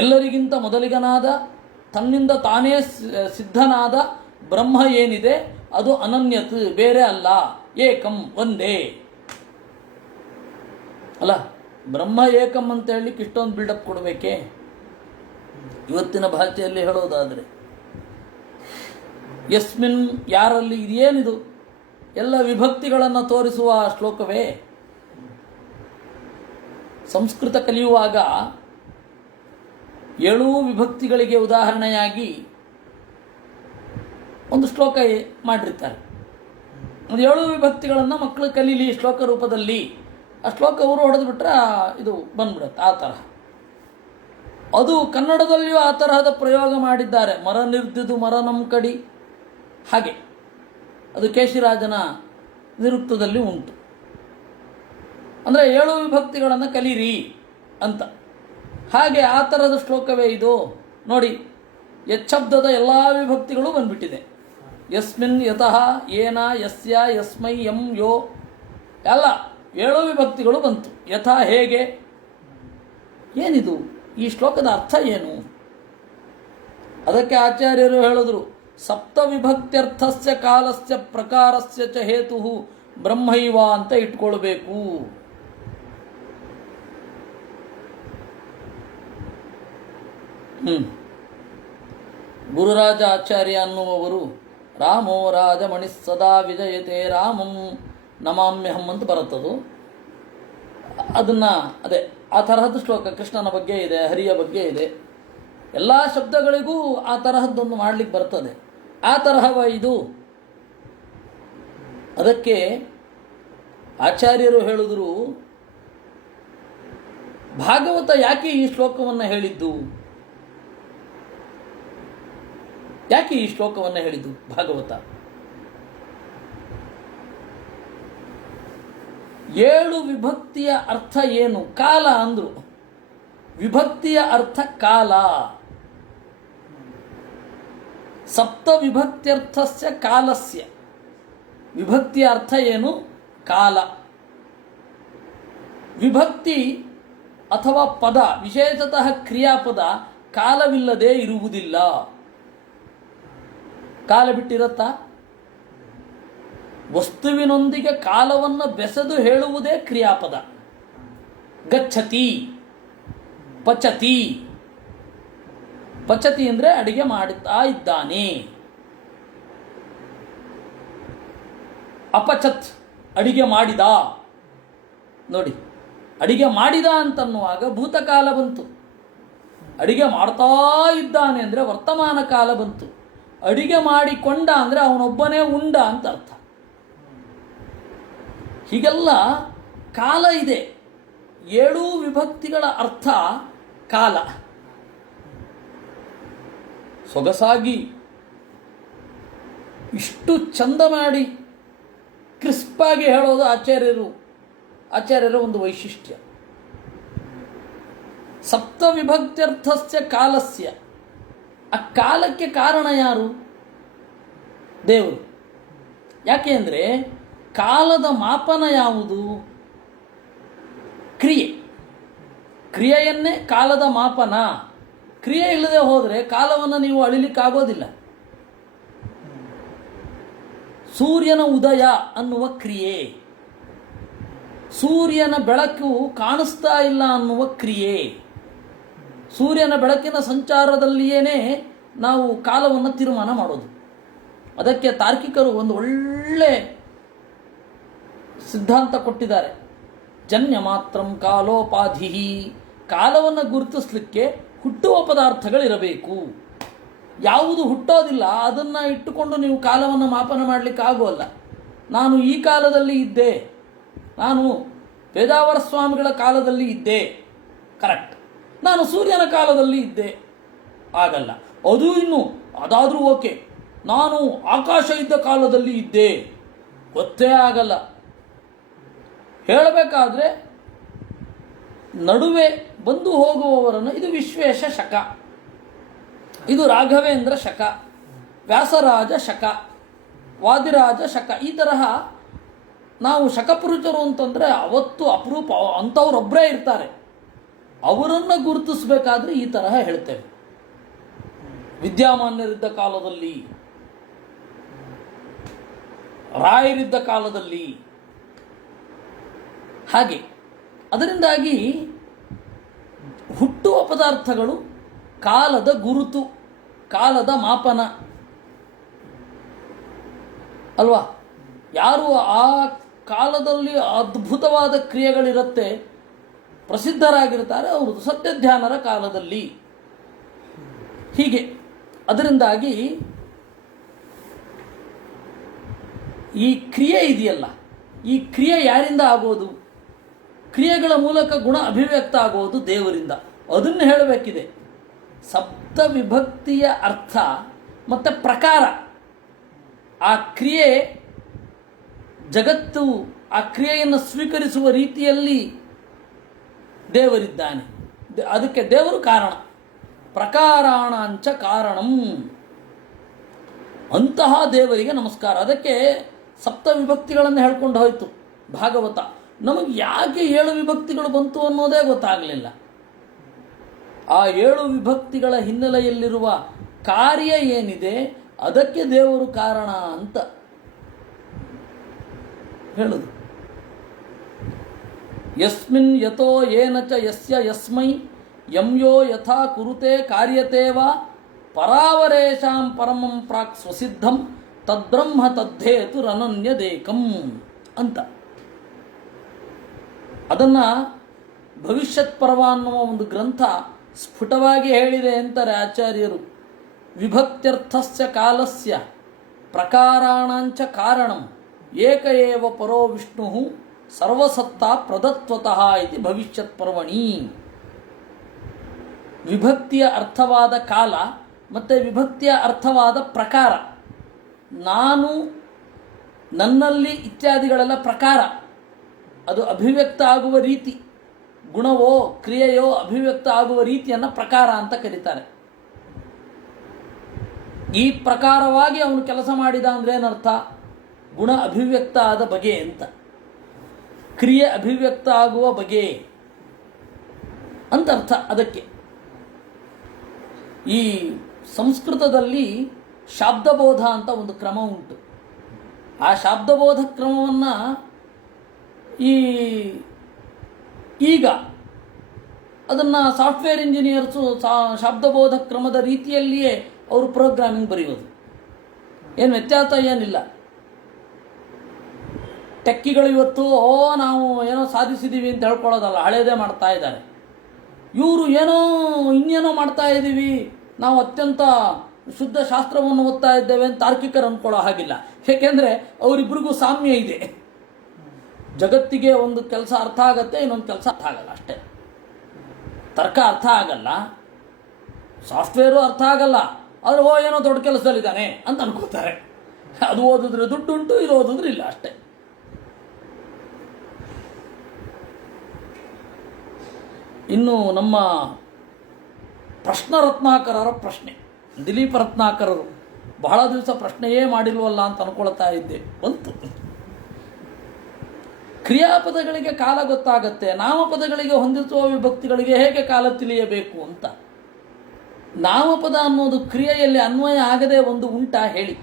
ಎಲ್ಲರಿಗಿಂತ ಮೊದಲಿಗನಾದ, ತನ್ನಿಂದ ತಾನೇ ಸಿದ್ಧನಾದ ಬ್ರಹ್ಮ ಏನಿದೆ ಅದು ಅನನ್ಯತ್ ಬೇರೆ ಅಲ್ಲ, ಏಕಂ ಒಂದೇ ಅಲ್ಲ. ಬ್ರಹ್ಮ ಏಕಂ ಅಂತ ಹೇಳಲಿಕ್ಕೆ ಇಷ್ಟೊಂದು ಬಿಲ್ಡಪ್ ಕೊಡಬೇಕೆ? ಇವತ್ತಿನ ಭಾಷೆಯಲ್ಲಿ ಹೇಳೋದಾದರೆ ಯಸ್ಮಿನ್ ಯಾರಲ್ಲಿ, ಇದೇನಿದು ಎಲ್ಲ ವಿಭಕ್ತಿಗಳನ್ನು ತೋರಿಸುವ ಶ್ಲೋಕವೇ? ಸಂಸ್ಕೃತ ಕಲಿಯುವಾಗ 7 ವಿಭಕ್ತಿಗಳಿಗೆ ಉದಾಹರಣೆಯಾಗಿ ಒಂದು ಶ್ಲೋಕ ಮಾಡಿರ್ತಾರೆ. ಒಂದು 7 ವಿಭಕ್ತಿಗಳನ್ನು ಮಕ್ಕಳು ಕಲೀಲಿ ಶ್ಲೋಕ ರೂಪದಲ್ಲಿ. ಆ ಶ್ಲೋಕ ಊರು ಹೊಡೆದು ಬಿಟ್ರೆ ಇದು ಬಂದ್ಬಿಡುತ್ತೆ. ಆ ತರಹ ಅದು ಕನ್ನಡದಲ್ಲಿಯೂ ಆ ತರಹದ ಪ್ರಯೋಗ ಮಾಡಿದ್ದಾರೆ. ಮರ ನಿರ್ದಿದು ಮರ ನಮ್ ಕಡಿ, ಹಾಗೆ ಅದು ಕೇಶಿರಾಜನ ನಿರುಕ್ತದಲ್ಲಿ ಉಂಟು. ಅಂದರೆ 7 ವಿಭಕ್ತಿಗಳನ್ನು ಕಲೀರಿ ಅಂತ. ಹಾಗೆ ಆ ಥರದ ಶ್ಲೋಕವೇ ಇದು ನೋಡಿ. ಯಚ್ಛಬ್ದದ ಎಲ್ಲ ವಿಭಕ್ತಿಗಳು ಬಂದ್ಬಿಟ್ಟಿದೆ. ಯಸ್ಮಿನ್ ಯತಃ ಏನ ಯಸ್ಯ ಯಸ್ಮೈ ಯಂ ಯೋ ಎಲ್ಲ 7 ವಿಭಕ್ತಿಗಳು ಬಂತು. ಯಥಾ ಹೇಗೆ, ಏನಿದು ಈ ಶ್ಲೋಕದ ಅರ್ಥ ಏನು? ಅದಕ್ಕೆ ಆಚಾರ್ಯರು ಹೇಳಿದ್ರು, ಸಪ್ತ ವಿಭಕ್ತ್ಯರ್ಥಸ್ಯ ಕಾಲಸ್ಯ ಪ್ರಕಾರಸ್ಯ ಚ ಹೇತು ಬ್ರಹ್ಮೈವ ಅಂತ ಇಟ್ಕೊಳ್ಬೇಕು. ಗುರುರಾಜ ಆಚಾರ್ಯ ಅನ್ನುವವರು ರಾಮೋ ರಾಜಮಣಿ ಸದಾ ವಿಜಯತೆ ರಾಮಂ ನಮಾಮ್ಯಹಂ ಅಂತ ಬರುತ್ತದು. ಅದನ್ನು ಅದೇ ಆ ತರಹದ ಶ್ಲೋಕ ಕೃಷ್ಣನ ಬಗ್ಗೆ ಇದೆ, ಹರಿಯ ಬಗ್ಗೆ ಇದೆ. ಎಲ್ಲ ಶಬ್ದಗಳಿಗೂ ಆ ತರಹದ್ದೊಂದು ಮಾಡಲಿಕ್ಕೆ ಬರ್ತದೆ. ಆ ತರಹವ ಇದು. ಅದಕ್ಕೆ ಆಚಾರ್ಯರು ಹೇಳಿದ್ರು, ಭಾಗವತ ಯಾಕೆ ಈ ಶ್ಲೋಕವನ್ನು ಹೇಳಿದ್ದು? ಯಾಕೆ ಈ ಶ್ಲೋಕವನ್ನು ಹೇಳಿದ್ದು ಭಾಗವತ? 7 ವಿಭಕ್ತಿಯ ಅರ್ಥ ಏನು? ಕಾಲ ಅಂದ್ರು. ವಿಭಕ್ತಿಯ ಅರ್ಥ ಕಾಲ. ಸಪ್ತ ವಿಭಕ್ತ್ಯರ್ಥಸ್ಯ ಕಾಲಸ್ಯ. ವಿಭಕ್ತಿಯ ಅರ್ಥ ಏನು? ಕಾಲ. ವಿಭಕ್ತಿ ಅಥವಾ ಪದ, ವಿಶೇಷತಃ ಕ್ರಿಯಾಪದ ಕಾಲವಿಲ್ಲದೆ ಇರುವುದಿಲ್ಲ. ಕಾಲ ಬಿಟ್ಟಿರುತ್ತಾ? ವಸ್ತುವಿನೊಂದಿಗೆ ಕಾಲವನ್ನು ಬೆಸೆದು ಹೇಳುವುದೇ ಕ್ರಿಯಾಪದ. ಗಚ್ಚತಿ, ಪಚತಿ. ಪಚತಿ ಅಂದರೆ ಅಡಿಗೆ ಮಾಡುತ್ತಾ ಇದ್ದಾನೆ. ಅಪಚತ್, ಅಡಿಗೆ ಮಾಡಿದ. ನೋಡಿ, ಅಡಿಗೆ ಮಾಡಿದ ಅಂತನ್ನುವಾಗ ಭೂತಕಾಲ ಬಂತು. ಅಡಿಗೆ ಮಾಡ್ತಾ ಇದ್ದಾನೆ ಅಂದರೆ ವರ್ತಮಾನ ಕಾಲ ಬಂತು. ಅಡಿಗೆ ಮಾಡಿಕೊಂಡ ಅಂದರೆ ಅವನೊಬ್ಬನೇ ಉಂಡ ಅಂತ ಅರ್ಥ. ಹೀಗೆಲ್ಲ ಕಾಲ ಇದೆ. 7 ವಿಭಕ್ತಿಗಳ ಅರ್ಥ ಕಾಲ. ಸೊಗಸಾಗಿ ಇಷ್ಟು ಚಂದ ಮಾಡಿ ಕ್ರಿಸ್ಪಾಗಿ ಹೇಳೋದು ಆಚಾರ್ಯರ ಒಂದು ವೈಶಿಷ್ಟ್ಯ. ಸಪ್ತ ವಿಭಕ್ತ್ಯರ್ಥಸ್ಯ ಕಾಲಸ್ಯ. ಆ ಕಾಲಕ್ಕೆ ಕಾರಣ ಯಾರು? ದೇವರು. ಯಾಕೆ ಅಂದರೆ ಕಾಲದ ಮಾಪನ ಯಾವುದು? ಕ್ರಿಯೆ. ಕ್ರಿಯೆಯನ್ನೇ ಕಾಲದ ಮಾಪನ. ಕ್ರಿಯೆ ಇಲ್ಲದೆ ಹೋದರೆ ಕಾಲವನ್ನು ನೀವು ಅಳಿಲಿಕ್ಕಾಗೋದಿಲ್ಲ. ಸೂರ್ಯನ ಉದಯ ಅನ್ನುವ ಕ್ರಿಯೆ, ಸೂರ್ಯನ ಬೆಳಕು ಕಾಣಿಸ್ತಾ ಇಲ್ಲ ಅನ್ನುವ ಕ್ರಿಯೆ, ಸೂರ್ಯನ ಬೆಳಕಿನ ಸಂಚಾರದಲ್ಲಿಯೇ ನಾವು ಕಾಲವನ್ನು ತೀರ್ಮಾನ ಮಾಡೋದು. ಅದಕ್ಕೆ ತಾರ್ಕಿಕರು ಒಂದು ಒಳ್ಳೆ ಸಿದ್ಧಾಂತ ಕೊಟ್ಟಿದ್ದಾರೆ. ಜನ್ಯ ಮಾತ್ರಂ ಕಾಲೋಪಾಧಿ. ಕಾಲವನ್ನು ಗುರುತಿಸಲಿಕ್ಕೆ ಹುಟ್ಟುವ ಪದಾರ್ಥಗಳಿರಬೇಕು. ಯಾವುದು ಹುಟ್ಟೋದಿಲ್ಲ ಅದನ್ನು ಇಟ್ಟುಕೊಂಡು ನೀವು ಕಾಲವನ್ನು ಮಾಪನ ಮಾಡಲಿಕ್ಕೆ ಆಗೋಲ್ಲ. ನಾನು ಈ ಕಾಲದಲ್ಲಿ ಇದ್ದೆ, ನಾನು ಪೇಜಾವರ ಸ್ವಾಮಿಗಳ ಕಾಲದಲ್ಲಿ ಇದ್ದೆ, ಕರೆಕ್ಟ್. ನಾನು ಸೂರ್ಯನ ಕಾಲದಲ್ಲಿ ಇದ್ದೆ, ಆಗಲ್ಲ. ಅದು ಇನ್ನು ಅದಾದರೂ ಓಕೆ. ನಾನು ಆಕಾಶ ಇದ್ದ ಕಾಲದಲ್ಲಿ ಇದ್ದೆ, ಗೊತ್ತೇ ಆಗಲ್ಲ. ಹೇಳಬೇಕಾದ್ರೆ ನಡುವೆ ಬಂದು ಹೋಗುವವರನ್ನು, ಇದು ವಿಶ್ವೇಶ ಶಕ, ಇದು ರಾಘವೇಂದ್ರ ಶಕ, ವ್ಯಾಸರಾಜ ಶಕ, ವಾದಿರಾಜ ಶಕ. ಈ ತರಹ ನಾವು ಶಕಪುರುಷರು ಅಂತಂದರೆ ಅವತ್ತು ಅಪರೂಪ, ಅಂಥವ್ರೊಬ್ಬರೇ ಇರ್ತಾರೆ. ಅವರನ್ನು ಗುರುತಿಸಬೇಕಾದ್ರೆ ಈ ತರಹ ಹೇಳ್ತೇವೆ. ವಿದ್ಯಾಮಾನ್ಯರಿದ್ದ ಕಾಲದಲ್ಲಿ, ರಾಯರಿದ್ದ ಕಾಲದಲ್ಲಿ, ಹಾಗೆ. ಅದರಿಂದಾಗಿ ಹುಟ್ಟುವ ಪದಾರ್ಥಗಳು ಕಾಲದ ಗುರುತು, ಕಾಲದ ಮಾಪನ ಅಲ್ವಾ? ಯಾರು ಆ ಕಾಲದಲ್ಲಿ ಅದ್ಭುತವಾದ ಕ್ರಿಯೆಗಳಿರುತ್ತೆ, ಪ್ರಸಿದ್ಧರಾಗಿರ್ತಾರೆ, ಅವರು ಸತ್ಯಧ್ಯಾನರ ಕಾಲದಲ್ಲಿ. ಹೀಗೆ ಅದರಿಂದಾಗಿ ಈ ಕ್ರಿಯೆ ಇದೆಯಲ್ಲ, ಈ ಕ್ರಿಯೆ ಯಾರಿಂದ ಆಗೋದು? ಕ್ರಿಯೆಗಳ ಮೂಲಕ ಗುಣ ಅಭಿವ್ಯಕ್ತ ಆಗೋದು ದೇವರಿಂದ. ಅದನ್ನು ಹೇಳಬೇಕಿದೆ. ಸಪ್ತ ವಿಭಕ್ತಿಯ ಅರ್ಥ ಮತ್ತು ಪ್ರಕಾರ. ಆ ಕ್ರಿಯೆ ಜಗತ್ತು ಆ ಕ್ರಿಯೆಯನ್ನು ಸ್ವೀಕರಿಸುವ ರೀತಿಯಲ್ಲಿ ದೇವರಿದ್ದಾನೆ. ಅದಕ್ಕೆ ದೇವರು ಕಾರಣ. ಪ್ರಕಾರಾಣಾಂಚ ಕಾರಣಂ. ಅಂತಹ ದೇವರಿಗೆ ನಮಸ್ಕಾರ. ಅದಕ್ಕೆ ಸಪ್ತ ವಿಭಕ್ತಿಗಳನ್ನು ಹೇಳ್ಕೊಂಡು ಹೋಯಿತು ಭಾಗವತ. ನಮಗೆ ಯಾಕೆ 7 ವಿಭಕ್ತಿಗಳು ಬಂತು ಅನ್ನೋದೇ ಗೊತ್ತಾಗಲಿಲ್ಲ. ಆ 7 ವಿಭಕ್ತಿಗಳ ಹಿನ್ನೆಲೆಯಲ್ಲಿರುವ ಕಾರ್ಯ ಏನಿದೆ ಅದಕ್ಕೆ ದೇವರು ಕಾರಣ ಅಂತ ಹೇಳುದು. ಯಸ್ಮಿನ್ ಯತೋ ಯೇನ ಚ ಯಸ್ಯ ಯಸ್ಮೈ ಯಂ ಯೋ ಯಥಾ ಕುರುತೆ ಕಾರ್ಯತೆ ವಾ ಪರಾವರೇಶಾಂ ಪರಮಂ ಪ್ರಾಕ್ ಸ್ವಸಿದ್ಧಂ ತದ್ಬ್ರಹ್ಮ ತದ್ಧೇತು ರನನ್ಯದೇಕಂ ಅಂತ. ಅದನ್ನು ಭವಿಷ್ಯತ್ ಪರ್ವ ಅನ್ನುವ ಒಂದು ಗ್ರಂಥ ಸ್ಫುಟವಾಗಿ ಹೇಳಿದೆ ಅಂತಾರೆ ಆಚಾರ್ಯರು. ವಿಭಕ್ತ್ಯರ್ಥಸ್ಯ ಕಾಲಸ್ಯ ಪ್ರಕಾರಾಣಾಂಚ ಕಾರಣಂ ಏಕ ಏವ ಪರೋ ವಿಷ್ಣು ಸರ್ವಸತ್ತಾ ಪ್ರದತ್ವತಃ ಇತಿ ಭವಿಷ್ಯತ್ ಪರ್ವಣಿ. ವಿಭಕ್ತಿಯ ಅರ್ಥವಾದ ಕಾಲ ಮತ್ತು ವಿಭಕ್ತಿಯ ಅರ್ಥವಾದ ಪ್ರಕಾರ, ನಾನು, ನನ್ನಲ್ಲಿ ಇತ್ಯಾದಿಗಳೆಲ್ಲ ಪ್ರಕಾರ, ಅದು ಅಭಿವ್ಯಕ್ತ ಆಗುವ ರೀತಿ, ಗುಣವೋ ಕ್ರಿಯೆಯೋ ಅಭಿವ್ಯಕ್ತ ಆಗುವ ರೀತಿಯನ್ನು ಪ್ರಕಾರ ಅಂತ ಕರೀತಾರೆ. ಈ ಪ್ರಕಾರವಾಗಿ ಅವನು ಕೆಲಸ ಮಾಡಿದ ಅಂದರೆ ಏನರ್ಥ? ಗುಣ ಅಭಿವ್ಯಕ್ತ ಆದ ಬಗೆ ಅಂತ, ಕ್ರಿಯೆ ಅಭಿವ್ಯಕ್ತ ಆಗುವ ಬಗೆ ಅಂತ ಅರ್ಥ. ಅದಕ್ಕೆ ಈ ಸಂಸ್ಕೃತದಲ್ಲಿ ಶಾಬ್ದಬೋಧ ಅಂತ ಒಂದು ಕ್ರಮ ಉಂಟು. ಆ ಶಾಬ್ದಬೋಧ ಕ್ರಮವನ್ನು ಈಗ ಅದನ್ನು ಸಾಫ್ಟ್ವೇರ್ ಇಂಜಿನಿಯರ್ಸು ಶಾಬ್ದಬೋಧ ಕ್ರಮದ ರೀತಿಯಲ್ಲಿಯೇ ಅವರು ಪ್ರೋಗ್ರಾಮಿಂಗ್ ಬರೆಯೋದು. ಏನು ವ್ಯತ್ಯಾಸ ಏನಿಲ್ಲ. ಟೆಕ್ಕಿಗಳು ಇವತ್ತು ನಾವು ಏನೋ ಸಾಧಿಸಿದ್ದೀವಿ ಅಂತ ಹೇಳ್ಕೊಳ್ಳೋದಲ್ಲ, ಹಳೇದೇ ಮಾಡ್ತಾ ಇದ್ದಾರೆ. ಇವರು ಏನೋ ಇನ್ನೇನೋ ಮಾಡ್ತಾ ಇದ್ದೀವಿ, ನಾವು ಅತ್ಯಂತ ಶುದ್ಧ ಶಾಸ್ತ್ರವನ್ನು ಓದ್ತಾ ಇದ್ದೇವೆ ಅಂತ ತಾರ್ಕಿಕರು ಅಂದ್ಕೊಳ್ಳೋ ಹಾಗಿಲ್ಲ. ಏಕೆಂದರೆ ಅವರಿಬ್ಬರಿಗೂ ಸಾಮ್ಯ ಇದೆ. ಜಗತ್ತಿಗೆ ಒಂದು ಕೆಲಸ ಅರ್ಥ ಆಗತ್ತೆ, ಇನ್ನೊಂದು ಕೆಲಸ ಅರ್ಥ ಆಗಲ್ಲ ಅಷ್ಟೇ. ತರ್ಕ ಅರ್ಥ ಆಗಲ್ಲ, ಸಾಫ್ಟ್ವೇರು ಅರ್ಥ ಆಗಲ್ಲ, ಆದರೆ ಏನೋ ದೊಡ್ಡ ಕೆಲಸದಲ್ಲಿದ್ದಾನೆ ಅಂತ ಅನ್ಕೋತಾರೆ. ಅದು ಓದಿದ್ರೆ ದುಡ್ಡುಂಟು, ಇದು ಓದಿದ್ರೆ ಇಲ್ಲ ಅಷ್ಟೇ. ಇನ್ನು ನಮ್ಮ ಪ್ರಶ್ನರತ್ನಾಕರರ ಪ್ರಶ್ನೆ, ದಿಲೀಪ ರತ್ನಾಕರರು ಬಹಳ ದಿವಸ ಪ್ರಶ್ನೆಯೇ ಮಾಡಿಲ್ವಲ್ಲ ಅಂತ ಅನ್ಕೊಳ್ತಾ ಇದ್ದೆ. ಬಂತು. ಕ್ರಿಯಾಪದಗಳಿಗೆ ಕಾಲ ಗೊತ್ತಾಗತ್ತೆ, ನಾಮಪದಗಳಿಗೆ ಹೊಂದಿಸುವ ವಿಭಕ್ತಿಗಳಿಗೆ ಹೇಗೆ ಕಾಲ ತಿಳಿಯಬೇಕು ಅಂತ. ನಾಮಪದ ಅನ್ನೋದು ಕ್ರಿಯೆಯಲ್ಲಿ ಅನ್ವಯ ಆಗದೆ ಒಂದು ಉಂಟಾ ಹೇಳಿ?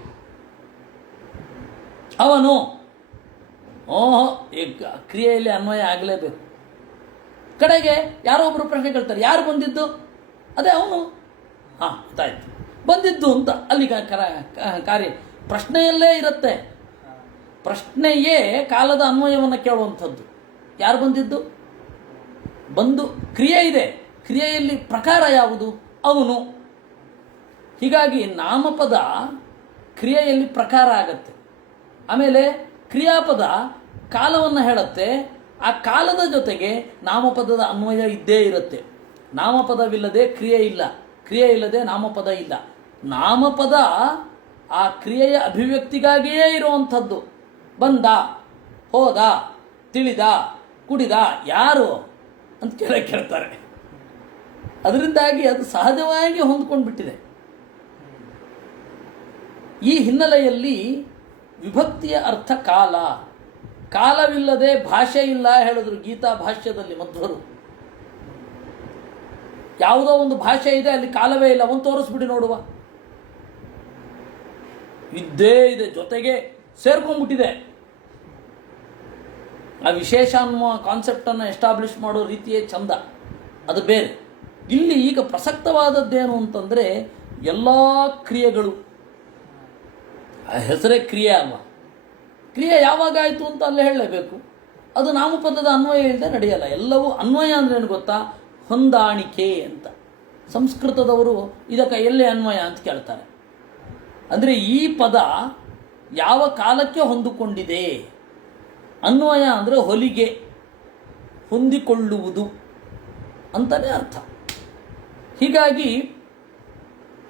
ಅವನು ಈಗ ಕ್ರಿಯೆಯಲ್ಲಿ ಅನ್ವಯ ಆಗಲೇಬೇಕು. ಕಡೆಗೆ ಯಾರೋ ಒಬ್ಬರು ಪ್ರಶ್ನೆ ಕೇಳ್ತಾರೆ, ಯಾರು ಬಂದಿದ್ದು? ಅದೇ ಅವನು. ಗೊತ್ತಾಯ್ತು, ಬಂದಿದ್ದು ಅಂತ ಅಲ್ಲಿ ಕಾರ್ಯ ಪ್ರಶ್ನೆಯಲ್ಲೇ ಇರುತ್ತೆ. ಪ್ರಶ್ನೆಯೇ ಕಾಲದ ಅನ್ವಯವನ್ನು ಕೇಳುವಂಥದ್ದು. ಯಾರು ಬಂದಿದ್ದು? ಬಂದು ಕ್ರಿಯೆ ಇದೆ, ಕ್ರಿಯೆಯಲ್ಲಿ ಪ್ರಕಾರ ಯಾವುದು? ಅವನು. ಹೀಗಾಗಿ ನಾಮಪದ ಕ್ರಿಯೆಯಲ್ಲಿ ಪ್ರಕಾರ ಆಗತ್ತೆ. ಆಮೇಲೆ ಕ್ರಿಯಾಪದ ಕಾಲವನ್ನು ಹೇಳುತ್ತೆ. ಆ ಕಾಲದ ಜೊತೆಗೆ ನಾಮಪದದ ಅನ್ವಯ ಇದ್ದೇ ಇರುತ್ತೆ. ನಾಮಪದವಿಲ್ಲದೆ ಕ್ರಿಯೆ ಇಲ್ಲ, ಕ್ರಿಯೆ ಇಲ್ಲದೆ ನಾಮಪದ ಇಲ್ಲ. ನಾಮಪದ ಆ ಕ್ರಿಯೆಯ ಅಭಿವ್ಯಕ್ತಿಗಾಗಿಯೇ ಇರುವಂಥದ್ದು. ಬಂದ, ಹೋದ, ತಿಳಿದ, ಕುಡಿದ, ಯಾರು ಅಂತ ಕೇಳ್ತಾರೆ. ಅದರಿಂದಾಗಿ ಅದು ಸಹಜವಾಗಿ ಹೊಂದ್ಕೊಂಡು ಬಿಟ್ಟಿದೆ. ಈ ಹಿನ್ನೆಲೆಯಲ್ಲಿ ವಿಭಕ್ತಿಯ ಅರ್ಥ ಕಾಲ. ಕಾಲವಿಲ್ಲದೆ ಭಾಷೆ ಇಲ್ಲ ಹೇಳಿದ್ರು ಗೀತಾ ಭಾಷ್ಯದಲ್ಲಿ ಮಧ್ವರು. ಯಾವುದೋ ಒಂದು ಭಾಷೆ ಇದೆ, ಅಲ್ಲಿ ಕಾಲವೇ ಇಲ್ಲ, ಒಂದು ತೋರಿಸ್ಬಿಡಿ ನೋಡುವ. ಇದ್ದೇ ಇದೆ, ಜೊತೆಗೆ ಸೇರ್ಕೊಂಡ್ಬಿಟ್ಟಿದೆ. ಆ ವಿಶೇಷ ಅನ್ನುವ ಕಾನ್ಸೆಪ್ಟನ್ನು ಎಸ್ಟಾಬ್ಲಿಷ್ ಮಾಡೋ ರೀತಿಯೇ ಚಂದ, ಅದು ಬೇರೆ. ಇಲ್ಲಿ ಈಗ ಪ್ರಸಕ್ತವಾದದ್ದೇನು ಅಂತಂದರೆ, ಎಲ್ಲ ಕ್ರಿಯೆಗಳು, ಆ ಹೆಸರೇ ಕ್ರಿಯೆ ಅಲ್ವಾ, ಕ್ರಿಯೆ ಯಾವಾಗ ಆಯಿತು ಅಂತ ಅಲ್ಲೇ ಹೇಳಲೇಬೇಕು. ಅದು ನಾಮಪದದ ಅನ್ವಯ ಇಲ್ಲದೆ ನಡೆಯಲ್ಲ. ಎಲ್ಲವೂ ಅನ್ವಯ ಅಂದ್ರೆ ಏನು ಗೊತ್ತಾ? ಹೊಂದಾಣಿಕೆ ಅಂತ. ಸಂಸ್ಕೃತದವರು ಇದಕ್ಕೆ ಎಲ್ಲಿ ಅನ್ವಯ ಅಂತ ಕೇಳ್ತಾರೆ. ಅಂದರೆ ಈ ಪದ ಯಾವ ಕಾಲಕ್ಕೆ ಹೊಂದಿಕೊಂಡಿದೆ. ಅನ್ವಯ ಅಂದರೆ ಹೊಲಿಗೆ, ಹೊಂದಿಕೊಳ್ಳುವುದು ಅಂತಲೇ ಅರ್ಥ. ಹೀಗಾಗಿ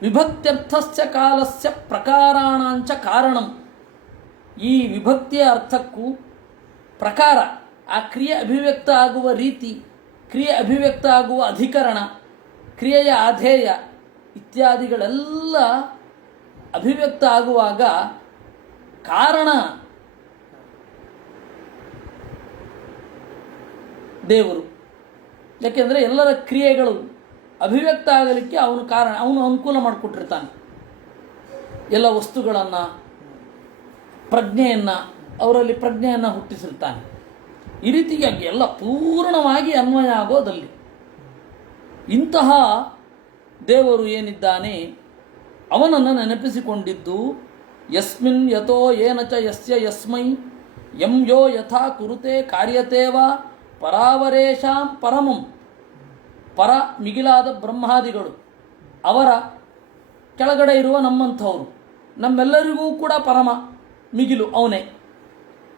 ವಿಭಕ್ತ್ಯರ್ಥಸ್ಯ ಕಾಲಸ್ಯ ಪ್ರಕಾರಾಣಾಂಚ ಕಾರಣಂ. ಈ ವಿಭಕ್ತಿಯ ಅರ್ಥಕ್ಕೂ ಪ್ರಕಾರ, ಆ ಕ್ರಿಯೆ ಅಭಿವ್ಯಕ್ತ ಆಗುವ ರೀತಿ, ಕ್ರಿಯೆ ಅಭಿವ್ಯಕ್ತ ಆಗುವ ಅಧಿಕರಣ, ಕ್ರಿಯೆಯ ಆಧೇಯ ಇತ್ಯಾದಿಗಳೆಲ್ಲ ಅಭಿವ್ಯಕ್ತ ಆಗುವಾಗ ಕಾರಣ ದೇವರು. ಯಾಕೆಂದರೆ ಎಲ್ಲರ ಕ್ರಿಯೆಗಳು ಅಭಿವ್ಯಕ್ತ ಆಗಲಿಕ್ಕೆ ಅವನು ಕಾರಣ, ಅವನು ಅನುಕೂಲ ಮಾಡಿಕೊಟ್ಟಿರ್ತಾನೆ. ಎಲ್ಲ ವಸ್ತುಗಳನ್ನು, ಪ್ರಜ್ಞೆಯನ್ನು, ಅವರಲ್ಲಿ ಪ್ರಜ್ಞೆಯನ್ನು ಹುಟ್ಟಿಸಿರ್ತಾನೆ. ಈ ರೀತಿಯಾಗಿ ಎಲ್ಲ ಪೂರ್ಣವಾಗಿ ಅನ್ವಯ ಆಗೋದಲ್ಲಿ ಇಂತಹ ದೇವರು ಏನಿದ್ದಾನೆ ಅವನನ್ನು ನೆನಪಿಸಿಕೊಂಡಿದ್ದು ಯಸ್ಮಿನ್ ಯತೋ ಏನ ಚ ಯಸ್ಯ ಯಸ್ಮೈ ಯಂ ಯೋ ಯಥಾ ಕುರುತೆ ಕಾರ್ಯತೇವ ಪರಾವರೇಶಾಂ ಪರಮಂ. ಪರ ಮಿಗಿಲಾದ ಬ್ರಹ್ಮಾದಿಗಳು, ಅವರ ಕೆಳಗಡೆ ಇರುವ ನಮ್ಮಂಥವರು, ನಮ್ಮೆಲ್ಲರಿಗೂ ಕೂಡ ಪರಮ ಮಿಗಿಲು ಅವನೇ.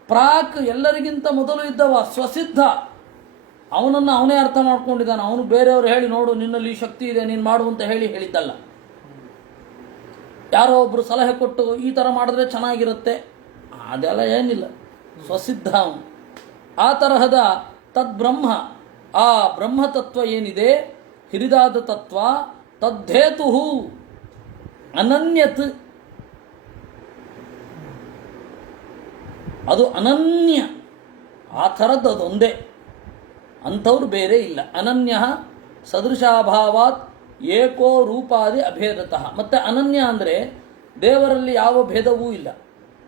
ಪ್ರಾಕ್ ಎಲ್ಲರಿಗಿಂತ ಮೊದಲು ಇದ್ದವ ಸ್ವಸಿದ್ಧ, ಅವನನ್ನು ಅವನೇ ಅರ್ಥ ಮಾಡ್ಕೊಂಡಿದ್ದಾನೆ. ಅವನು ಬೇರೆಯವರು ಹೇಳಿ ನೋಡು ನಿನ್ನಲ್ಲಿ ಈ ಶಕ್ತಿ ಇದೆ ನೀನು ಮಾಡು ಅಂತ ಹೇಳಿದ್ದಲ್ಲ. ಯಾರೋ ಒಬ್ಬರು ಸಲಹೆ ಕೊಟ್ಟು ಈ ಥರ ಮಾಡಿದ್ರೆ ಚೆನ್ನಾಗಿರುತ್ತೆ ಅದೆಲ್ಲ ಏನಿಲ್ಲ, ಸ್ವಸಿದ್ಧ ಅವನು. ಆ ತರಹದ ತದ್ಬ್ರಹ್ಮ, ಆ ಬ್ರಹ್ಮತತ್ವ ಏನಿದೆ ಹಿರಿದಾದ ತತ್ವ, ತದ್ದೇತು ಅನನ್ಯತ್, ಅದು ಅನನ್ಯ, ಆ ಥರದ್ದು ಅದೊಂದೇ, ಅಂಥವ್ರು ಬೇರೆ ಇಲ್ಲ. ಅನನ್ಯ ಸದೃಶಾಭಾವಾತ್ ಏಕೋ ರೂಪಾದಿ ಅಭೇದತಃ. ಮತ್ತು ಅನನ್ಯ ಅಂದರೆ ದೇವರಲ್ಲಿ ಯಾವ ಭೇದವೂ ಇಲ್ಲ.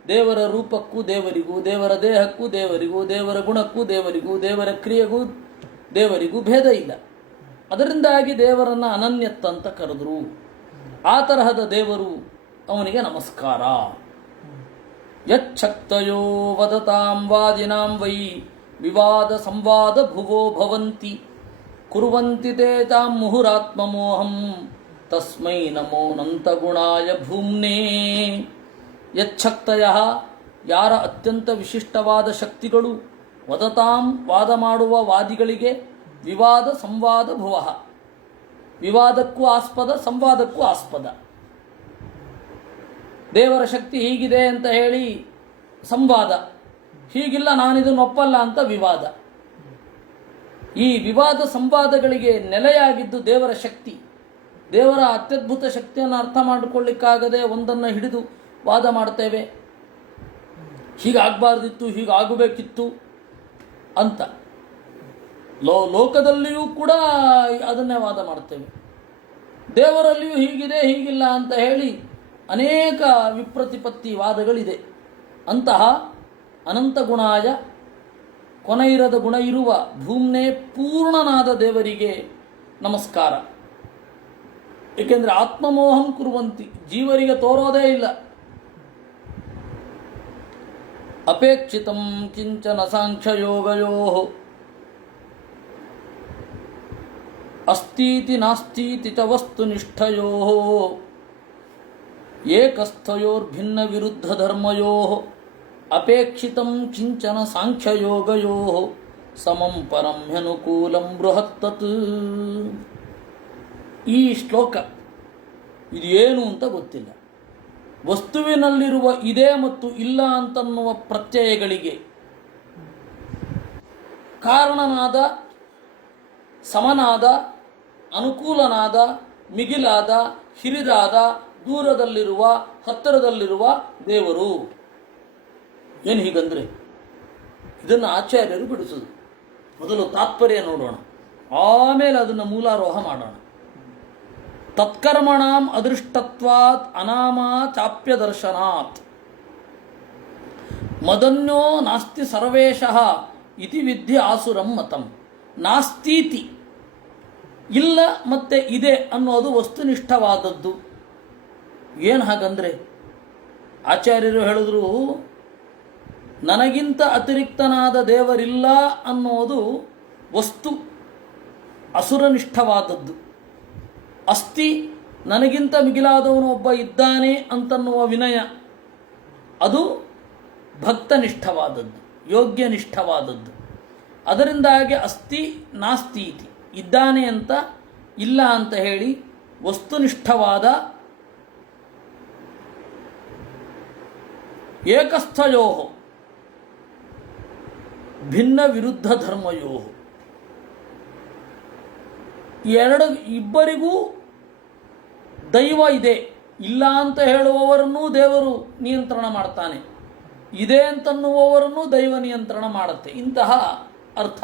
ದೇವರ ರೂಪಕ್ಕೂ ದೇವರಿಗೂ, ದೇವರ ದೇಹಕ್ಕೂ ದೇವರಿಗೂ, ದೇವರ ಗುಣಕ್ಕೂ ದೇವರಿಗೂ, ದೇವರ ಕ್ರಿಯೆಗೂ ದೇವರಿಗೂ ಭೇದ ಇಲ್ಲ. ಅದರಿಂದಾಗಿ ದೇವರನ್ನು ಅನನ್ಯತ್ ಅಂತ ಕರೆದರು. ಆ ತರಹದ ದೇವರು, ಅವನಿಗೆ ನಮಸ್ಕಾರ. ಯಚ್ಛಕ್ತಯೋ ವದತಾಂ ವಾದಿನಾಂ ವೈ ವಿವಾದ ಸಂವಾದ ಭುವೋ ಭವಂತಿ ಕುರ್ವಂತಿ ತೇ ತಾಂ ಮುಹುರಾತ್ಮಮೋಹಂ ತಸ್ಮೈ ನಮೋ ನಂತಗುಣಾಯ ಭೂಮ್ನೇ. ಯಚ್ಛಕ್ತಯ, ಯಾರ ಅತ್ಯಂತ ವಿಶಿಷ್ಟವಾದ ಶಕ್ತಿಗಳು, ವದತಾಂ ವಾದ ಮಾಡುವ ವಾದಿಗಳಿಗೆ, ವಿವಾದ ಸಂವಾದ ಭುವಃ, ವಿವಾದಕ್ಕೂ ಆಸ್ಪದ ಸಂವಾದಕ್ಕೂ ಆಸ್ಪದ. ದೇವರ ಶಕ್ತಿ ಹೀಗಿದೆ ಅಂತ ಹೇಳಿ ಸಂವಾದ, ಹೀಗಿಲ್ಲ ನಾನಿದನ್ನು ಒಪ್ಪಲ್ಲ ಅಂತ ವಿವಾದ. ಈ ವಿವಾದ ಸಂವಾದಗಳಿಗೆ ನೆಲೆಯಾಗಿದ್ದು ದೇವರ ಶಕ್ತಿ. ದೇವರ ಅತ್ಯದ್ಭುತ ಶಕ್ತಿಯನ್ನು ಅರ್ಥ ಮಾಡಿಕೊಳ್ಳಿಕ್ಕಾಗದೆ ಒಂದನ್ನು ಹಿಡಿದು ವಾದ ಮಾಡ್ತೇವೆ, ಹೀಗಾಗಬಾರ್ದಿತ್ತು ಹೀಗಾಗಬೇಕಿತ್ತು ಅಂತ. ಲೋಕದಲ್ಲಿಯೂ ಕೂಡ ಅದನ್ನೇ ವಾದ ಮಾಡ್ತೇವೆ. ದೇವರಲ್ಲಿಯೂ ಹೀಗಿದೆ ಹೀಗಿಲ್ಲ ಅಂತ ಹೇಳಿ ಅನೇಕ ವಿಪ್ರತಿಪತ್ತಿ ವಾದಗಳಿದೆ. ಅಂತಹ ಅನಂತ ಗುಣಾಯ, ಕೊನೆಯಿರದ ಗುಣ ಇರುವ ಭೂಮ್ನೇ ಪೂರ್ಣನಾದ ದೇವರಿಗೆ ನಮಸ್ಕಾರ. ಏಕೆಂದರೆ ಆತ್ಮಮೋಹಂ ಕುರುವಂತಿ, ಜೀವರಿಗೆ ತೋರೋದೇ ಇಲ್ಲ. ಅಪೇಕ್ಷಿತಂ ಕಿಂಚನ ಸಾಂಖ್ಯಯೋಗಯೋ ಅಸ್ತೀತಿ ನಾಸ್ತೀತಿ ಚ ವಸ್ತುನಿಷ್ಠಯೋ ಏಕಸ್ಥಯೋರ್ಭಿನ್ನ ವಿರುದ್ಧ ಧರ್ಮಯೋ ಅಪೇಕ್ಷಿತಂ ಕಿಂಚನ ಸಾಂಖ್ಯಯೋಗಯೋ ಸಮಂ ಪರಂ ಹ್ಯನುಕೂಲಂ ಬೃಹತ್ತತ್. ಈ ಶ್ಲೋಕ ಇದು ಏನು ಅಂತ ಗೊತ್ತಿಲ್ಲ. ವಸ್ತುವಿನಲ್ಲಿರುವ ಇದೆ ಮತ್ತು ಇಲ್ಲ ಅಂತನ್ನುವ ಪ್ರತ್ಯಯಗಳಿಗೆ ಕಾರಣನಾದ, ಸಮನಾದ, ಅನುಕೂಲನಾದ, ಮಿಗಿಲಾದ, ಹಿರಿದಾದ, ದೂರದಲ್ಲಿರುವ, ಹತ್ತಿರದಲ್ಲಿರುವ ದೇವರು. ಏನು ಹೀಗಂದ್ರೆ ಇದನ್ನು ಆಚಾರ್ಯರು ಬಿಡಿಸೋದು. ಮೊದಲು ತಾತ್ಪರ್ಯ ನೋಡೋಣ, ಆಮೇಲೆ ಅದನ್ನು ಮೂಲಾರೋಹ ಮಾಡೋಣ. ತತ್ಕರ್ಮಣಾಂ ಅದೃಷ್ಟತ್ವಾತ್ ಅನಾಮಾ ಚಾಪ್ಯ ದರ್ಶನಾತ್ ಮದನ್ಯೋ ನಾಸ್ತಿ ಸರ್ವೇಶಃ ಇತಿ ವಿದ್ಯೆ ಆಸುರಂ ಮತಂ. ನಾಸ್ತೀತಿ, ಇಲ್ಲ ಮತ್ತೆ ಇದೆ ಅನ್ನೋದು ವಸ್ತುನಿಷ್ಠವಾದದ್ದು. ಏನು ಹಾಗಂದ್ರೆ ಆಚಾರ್ಯರು ಹೇಳಿದ್ರು, ನನಗಿಂತ ಅತಿರಿಕ್ತನಾದ ದೇವರಿಲ್ಲ ಅನ್ನೋದು ವಸ್ತು ಅಸುರನಿಷ್ಠವಾದದ್ದು. ಅಸ್ತಿ, ನನಗಿಂತ ಮಿಗಿಲಾದವನು ಒಬ್ಬ ಇದ್ದಾನೆ ಅಂತನ್ನುವ ವಿನಯ, ಅದು ಭಕ್ತನಿಷ್ಠವಾದದ್ದು, ಯೋಗ್ಯನಿಷ್ಠವಾದದ್ದು. ಅದರಿಂದಾಗಿ ಅಸ್ತಿ ನಾಸ್ತೀತಿ, ಇದ್ದಾನೆ ಅಂತ ಇಲ್ಲ ಅಂತ ಹೇಳಿ ವಸ್ತುನಿಷ್ಠವಾದ ಏಕಸ್ಥಯೋ ಭಿನ್ನ ವಿರುದ್ಧ ಧರ್ಮಯೋ, ಇಬ್ಬರಿಗೂ ದೈವ ಇದೆ. ಇಲ್ಲ ಅಂತ ಹೇಳುವವರನ್ನೂ ದೇವರು ನಿಯಂತ್ರಣ ಮಾಡ್ತಾನೆ, ಇದೆ ಅಂತನ್ನುವವರನ್ನೂ ದೈವ ನಿಯಂತ್ರಣ ಮಾಡುತ್ತೆ. ಇಂತಹ ಅರ್ಥ.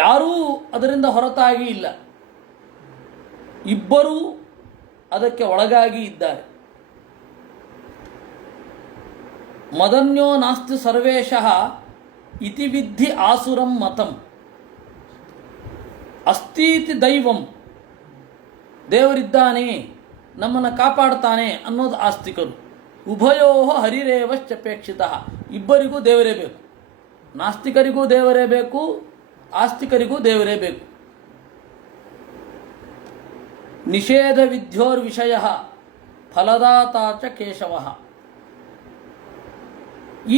ಯಾರೂ ಅದರಿಂದ ಹೊರತಾಗಿ ಇಲ್ಲ, ಇಬ್ಬರೂ ಅದಕ್ಕೆ ಒಳಗಾಗಿ ಇದ್ದಾರೆ. ಮದನ್ಯೋ ನಾಸ್ತಿ ಸರ್ವೇಶಃ ಇತಿ ವಿದ್ಧಿ ಆಸುರಂ ಮತಂ. ಅಸ್ತೀತಿ ದೈವಂ, ದೇವರಿದ್ದಾನೆ ನಮ್ಮನ್ನು ಕಾಪಾಡ್ತಾನೆ ಅನ್ನೋದು ಆಸ್ತಿಕರು. ಉಭಯೋ ಹರಿರೇವಶ್ಚಪೇಕ್ಷಿತ, ಇಬ್ಬರಿಗೂ ದೇವರೇ ಬೇಕು. ನಾಸ್ತಿಕರಿಗೂ ದೇವರೇ ಬೇಕು, ಆಸ್ತಿಕರಿಗೂ ದೇವರೇ ಬೇಕು. ನಿಷೇಧ ವಿದ್ಯೋರ್ ವಿಷಯ ಫಲದಾತ ಚ ಕೇಶವ.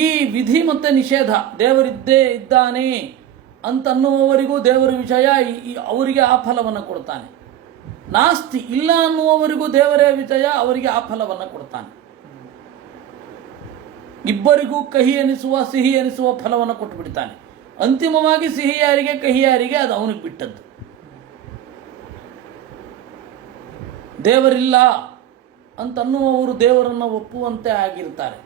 ಈ ವಿಧಿ ಮತ್ತು ನಿಷೇಧ, ದೇವರಿದ್ದೇ ಇದ್ದಾನೆ ಅಂತನ್ನುವವರಿಗೂ ದೇವರ ವಿಷಯ, ಅವರಿಗೆ ಆ ಫಲವನ್ನು ಕೊಡ್ತಾನೆ. ನಾಸ್ತಿ, ಇಲ್ಲ ಅನ್ನುವವರಿಗೂ ದೇವರೇ ವಿಷಯ, ಅವರಿಗೆ ಆ ಫಲವನ್ನು ಕೊಡ್ತಾನೆ. ಇಬ್ಬರಿಗೂ ಕಹಿ ಎನಿಸುವ ಸಿಹಿ ಎನಿಸುವ ಫಲವನ್ನು ಕೊಟ್ಟು ಬಿಡ್ತಾನೆ. ಅಂತಿಮವಾಗಿ ಸಿಹಿ ಯಾರಿಗೆ ಕಹಿ ಯಾರಿಗೆ ಅದು ಅವನಿಗೆ ಬಿಟ್ಟದ್ದು. ದೇವರಿಲ್ಲ ಅಂತನ್ನುವವರು ದೇವರನ್ನು ಒಪ್ಪುವಂತೆ ಆಗಿರ್ತಾರೆ.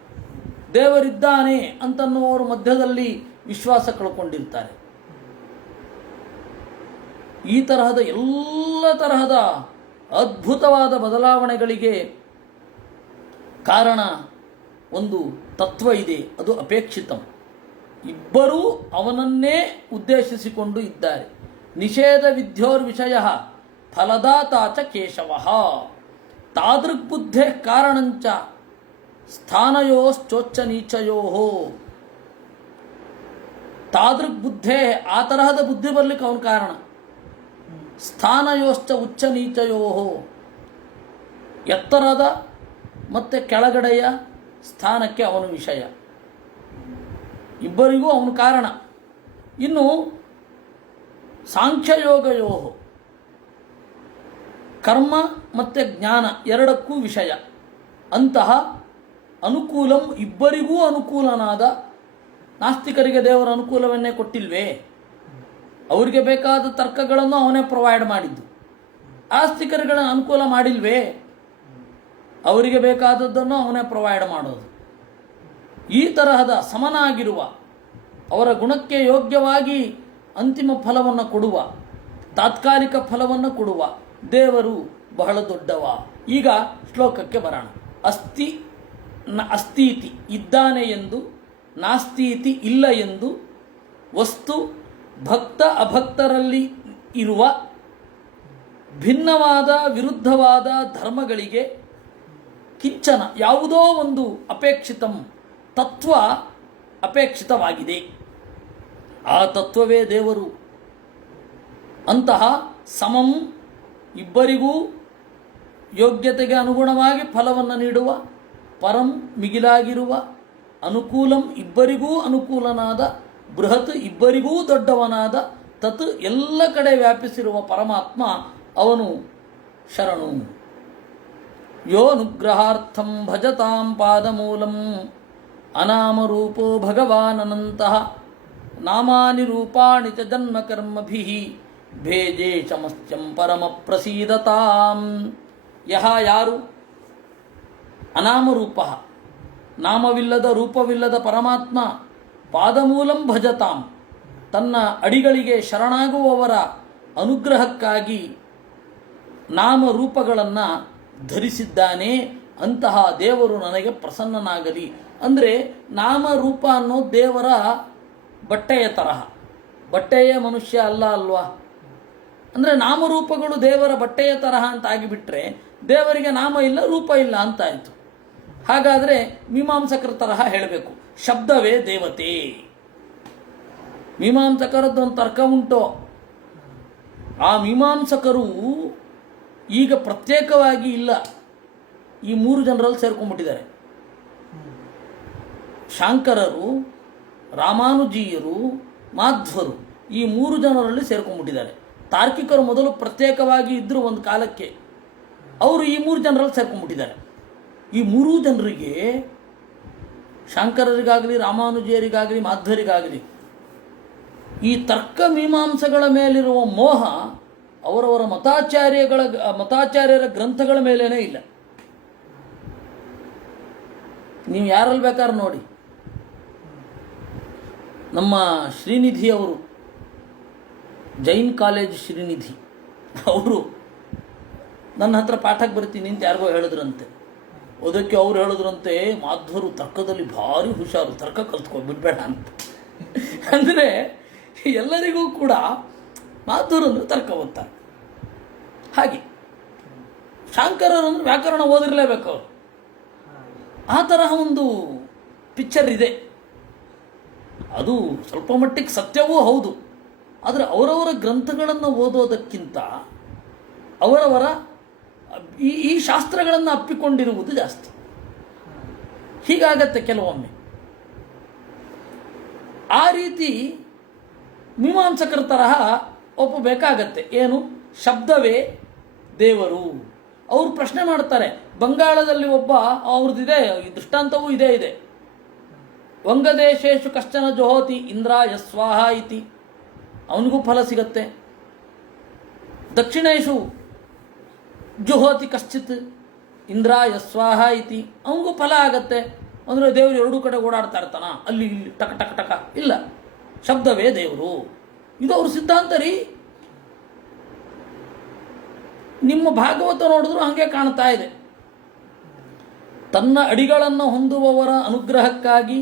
ದೇವರಿದ್ದಾನೆ ಅಂತನ್ನುವವರು ಮಧ್ಯದಲ್ಲಿ ವಿಶ್ವಾಸ ಕಳ್ಕೊಂಡಿರ್ತಾರೆ. ಈ ತರಹದ ಎಲ್ಲ ತರಹದ ಅದ್ಭುತವಾದ ಬದಲಾವಣೆಗಳಿಗೆ ಕಾರಣ ಒಂದು ತತ್ವ ಇದೆ, ಅದು ಅಪೇಕ್ಷಿತಂ. ಇಬ್ಬರೂ ಅವನನ್ನೇ ಉದ್ದೇಶಿಸಿಕೊಂಡು ಇದ್ದಾರೆ. ನಿಷೇಧ ವಿದ್ಯೋರ್ ವಿಷಯ ಫಲದಾತ ಚ ಕೇಶವ. ತಾದೃಗ್ಬುದ್ಧೇ ಕಾರಣಂಚ ಸ್ಥಾನಯೋಶ್ಚೋಚ್ಚ ನೀಚಯೋ. ತಾದೃಗ್ಬುದ್ಧೇ, ಆ ತರಹದ ಬುದ್ಧಿ ಬರಲಿಕ್ಕೆ ಅವನ ಕಾರಣ. ಸ್ಥಾನಯೋಶ್ಚ ಉಚ್ಚ ನೀಚಯೋ, ಎತ್ತರದ ಮತ್ತು ಕೆಳಗಡೆಯ ಸ್ಥಾನಕ್ಕೆ ಅವನು ವಿಷಯ. ಇಬ್ಬರಿಗೂ ಅವನು ಕಾರಣ. ಇನ್ನು ಸಾಂಖ್ಯಯೋಗಯೋ, ಕರ್ಮ ಮತ್ತು ಜ್ಞಾನ ಎರಡಕ್ಕೂ ವಿಷಯ. ಅಂತಹ ಅನುಕೂಲಂ, ಇಬ್ಬರಿಗೂ ಅನುಕೂಲನಾದ, ನಾಸ್ತಿಕರಿಗೆ ದೇವರ ಅನುಕೂಲವನ್ನೇ ಕೊಟ್ಟಿಲ್ವೇ? ಅವರಿಗೆ ಬೇಕಾದ ತರ್ಕಗಳನ್ನು ಅವನೇ ಪ್ರೊವೈಡ್ ಮಾಡಿದ್ದು. ಆಸ್ತಿಕರುಗಳನ್ನು ಅನುಕೂಲ ಮಾಡಿಲ್ವೇ? ಅವರಿಗೆ ಬೇಕಾದದ್ದನ್ನು ಅವನೇ ಪ್ರೊವೈಡ್ ಮಾಡೋದು. ಈ ತರಹದ ಸಮನಾಗಿರುವ, ಅವರ ಗುಣಕ್ಕೆ ಯೋಗ್ಯವಾಗಿ ಅಂತಿಮ ಫಲವನ್ನು ಕೊಡುವ, ತಾತ್ಕಾಲಿಕ ಫಲವನ್ನು ಕೊಡುವ ದೇವರು ಬಹಳ ದೊಡ್ಡವ. ಈಗ ಶ್ಲೋಕಕ್ಕೆ ಬರೋಣ. ಅಸ್ತೀತಿ ಇದ್ದಾನೆ ಎಂದು, ನಾಸ್ತೀತಿ ಇಲ್ಲ ಎಂದು, ವಸ್ತು ಭಕ್ತ ಅಭಕ್ತರಲ್ಲಿ ಇರುವ ಭಿನ್ನವಾದ ವಿರುದ್ಧವಾದ ಧರ್ಮಗಳಿಗೆ ಕಿಂಚನ ಯಾವುದೋ ಒಂದು ಅಪೇಕ್ಷಿತಂ ತತ್ವ ಅಪೇಕ್ಷಿತವಾಗಿದೆ. ಆ ತತ್ವವೇ ದೇವರು. ಅಂತಹ ಸಮಂ, ಇಬ್ಬರಿಗೂ ಯೋಗ್ಯತೆಗೆ ಅನುಗುಣವಾಗಿ ಫಲವನ್ನು ನೀಡುವ, ಪರಂ ಮಿಗಿಲಾಗಿರುವ, ಅನುಕೂಲಂ ಇಬ್ಬರಿಗೂ ಅನುಕೂಲನಾದ, ಬೃಹತ್ ಇಬ್ಬರಿಗೂ ದೊಡ್ಡವನಾದ, ತತ್ ಎಲ್ಲ ಕಡೆ ವ್ಯಾಪಿಸಿರುವ ಪರಮಾತ್ಮ ಅವನು ಶರಣು. ಯೋ ಅನುಗ್ರಹಾರ್ಥಂ ಭಜತಾಂ ಪಾದಮೂಲಂ ಅನಾಮರೂಪೋ ಭಗವಾನನಂತಃ ನಾಮಾನಿ ರೂಪಾಣಿ ಚ ಜನ್ಮಕರ್ಮಭಿಃ ಭೇಜೇ ಚಮಸ್ತ್ಯಂ ಪರಮ ಪ್ರಸೀದತಾಂ. ಯಹ ಯಾರು, ಅನಾಮರೂಪ ನಾಮವಿಲ್ಲದ ರೂಪವಿಲ್ಲದ ಪರಮಾತ್ಮ, ಪಾದಮೂಲಂ ಭಜತಾಂ ತನ್ನ ಅಡಿಗಳಿಗೆ ಶರಣಾಗುವವರ ಅನುಗ್ರಹಕ್ಕಾಗಿ ನಾಮರೂಪಗಳನ್ನು ಧರಿಸಿದ್ದಾನೆ. ಅಂತಹ ದೇವರು ನನಗೆ ಪ್ರಸನ್ನನಾಗಲಿ. ಅಂದರೆ ನಾಮರೂಪ ಅನ್ನೋ ದೇವರ ಬಟ್ಟೆಯ ತರಹ. ಬಟ್ಟೆಯ ಮನುಷ್ಯ ಅಲ್ಲ ಅಲ್ವಾ? ಅಂದರೆ ನಾಮರೂಪಗಳು ದೇವರ ಬಟ್ಟೆಯ ತರಹ ಅಂತ ಆಗಿಬಿಟ್ರೆ ದೇವರಿಗೆ ನಾಮ ಇಲ್ಲ ರೂಪ ಇಲ್ಲ ಅಂತಾಯಿತು. ಹಾಗಾದರೆ ಮೀಮಾಂಸಕರ ತರಹ ಹೇಳಬೇಕು, ಶಬ್ದವೇ ದೇವತೆ. ಮೀಮಾಂಸಕರದ್ದು ಒಂದು ತರ್ಕ ಉಂಟು. ಆ ಮೀಮಾಂಸಕರು ಈಗ ಪ್ರತ್ಯೇಕವಾಗಿ ಇಲ್ಲ, ಈ ಮೂರು ಜನರಲ್ಲಿ ಸೇರ್ಕೊಂಡ್ಬಿಟ್ಟಿದ್ದಾರೆ. ಶಾಂಕರರು, ರಾಮಾನುಜೀಯರು, ಮಾಧ್ವರು, ಈ ಮೂರು ಜನರಲ್ಲಿ ಸೇರ್ಕೊಂಡ್ಬಿಟ್ಟಿದ್ದಾರೆ. ತಾರ್ಕಿಕರು ಮೊದಲು ಪ್ರತ್ಯೇಕವಾಗಿ ಇದ್ದರು ಒಂದು ಕಾಲಕ್ಕೆ, ಅವರು ಈ ಮೂರು ಜನರಲ್ಲಿ ಸೇರ್ಕೊಂಡ್ಬಿಟ್ಟಿದ್ದಾರೆ. ಈ ಮೂರೂ ಜನರಿಗೆ, ಶಾಂಕರರಿಗಾಗಲಿ, ರಾಮಾನುಜಿಯರಿಗಾಗಲಿ, ಮಾಧ್ವರಿಗಾಗಲಿ, ಈ ತರ್ಕ ಮೀಮಾಂಸಗಳ ಮೇಲಿರುವ ಮೋಹ ಅವರವರ ಮತಾಚಾರ್ಯರ ಗ್ರಂಥಗಳ ಮೇಲೇನೇ ಇಲ್ಲ. ನೀವು ಯಾರಲ್ಲಿ ಬೇಕಾದ್ರೆ ನೋಡಿ. ನಮ್ಮ ಶ್ರೀನಿಧಿಯವರು, ಜೈನ್ ಕಾಲೇಜ್ ಶ್ರೀನಿಧಿ ಅವರು ನನ್ನ ಹತ್ರ ಪಾಠಕ್ಕೆ ಬರ್ತೀನಿ ಅಂತ ಯಾರಿಗೋ ಹೇಳಿದ್ರಂತೆ. ಅದಕ್ಕೆ ಅವ್ರು ಹೇಳಿದ್ರಂತೆ, ಮಾಧ್ವರು ತರ್ಕದಲ್ಲಿ ಭಾರಿ ಹುಷಾರು, ತರ್ಕ ಕಲ್ತ್ಕೊ ಬಿಡಬೇಡ ಅಂತ. ಅಂದರೆ ಎಲ್ಲರಿಗೂ ಕೂಡ ಮಾಧ್ವರು ಅಂದರೆ ತರ್ಕ ಓದ್ತಾರೆ. ಹಾಗೆ ಶಾಂಕರರು ಅಂದರೆ ವ್ಯಾಕರಣ ಓದಿರಲೇಬೇಕು ಅವರು. ಆ ತರಹ ಒಂದು ಪಿಕ್ಚರ್ ಇದೆ. ಅದು ಸ್ವಲ್ಪ ಮಟ್ಟಿಗೆ ಸತ್ಯವೂ ಹೌದು. ಆದರೆ ಅವರವರ ಗ್ರಂಥಗಳನ್ನು ಓದೋದಕ್ಕಿಂತ ಅವರವರ ಈ ಶಾಸ್ತ್ರಗಳನ್ನು ಅಪ್ಪಿಕೊಂಡಿರುವುದು ಜಾಸ್ತಿ. ಹೀಗಾಗತ್ತೆ ಕೆಲವೊಮ್ಮೆ. ಆ ರೀತಿ ಮೀಮಾಂಸಕರ ತರಹ ಒಪ್ಪಬೇಕಾಗತ್ತೆ. ಏನು? ಶಬ್ದವೇ ದೇವರು. ಅವರು ಪ್ರಶ್ನೆ ಮಾಡ್ತಾರೆ. ಬಂಗಾಳದಲ್ಲಿ ಒಬ್ಬ ಅವ್ರದ್ದಿದೆ, ದೃಷ್ಟಾಂತವೂ ಇದೆ. ವಂಗದೇಶೇಶು ಕಶ್ಚನ ಜೊಹೋತಿ ಇಂದ್ರಾಯ ಸ್ವಾಹ ಇತಿ, ಅವನಿಗೂ ಫಲ ಸಿಗತ್ತೆ. ದಕ್ಷಿಣೇಶು ಜುಹೋತಿ ಕಶ್ಚಿತ್ ಇಂದ್ರಾಯ ಸ್ವಾಹ ಇತಿ, ಅವನಿಗೂ ಫಲ ಆಗತ್ತೆ. ಅಂದರೆ ದೇವರು ಎರಡೂ ಕಡೆ ಓಡಾಡ್ತಾ ಇರ್ತಾನ, ಅಲ್ಲಿ ಇಲ್ಲಿ ಟಕ ಟಕ ಟಕ ಇಲ್ಲ, ಶಬ್ದವೇ ದೇವರು. ಇದು ಅವ್ರ ಸಿದ್ಧಾಂತ ರೀ. ನಿಮ್ಮ ಭಾಗವತ ನೋಡಿದ್ರು ಹಾಗೆ ಕಾಣ್ತಾ ಇದೆ. ತನ್ನ ಅಡಿಗಳನ್ನು ಹೊಂದುವವರ ಅನುಗ್ರಹಕ್ಕಾಗಿ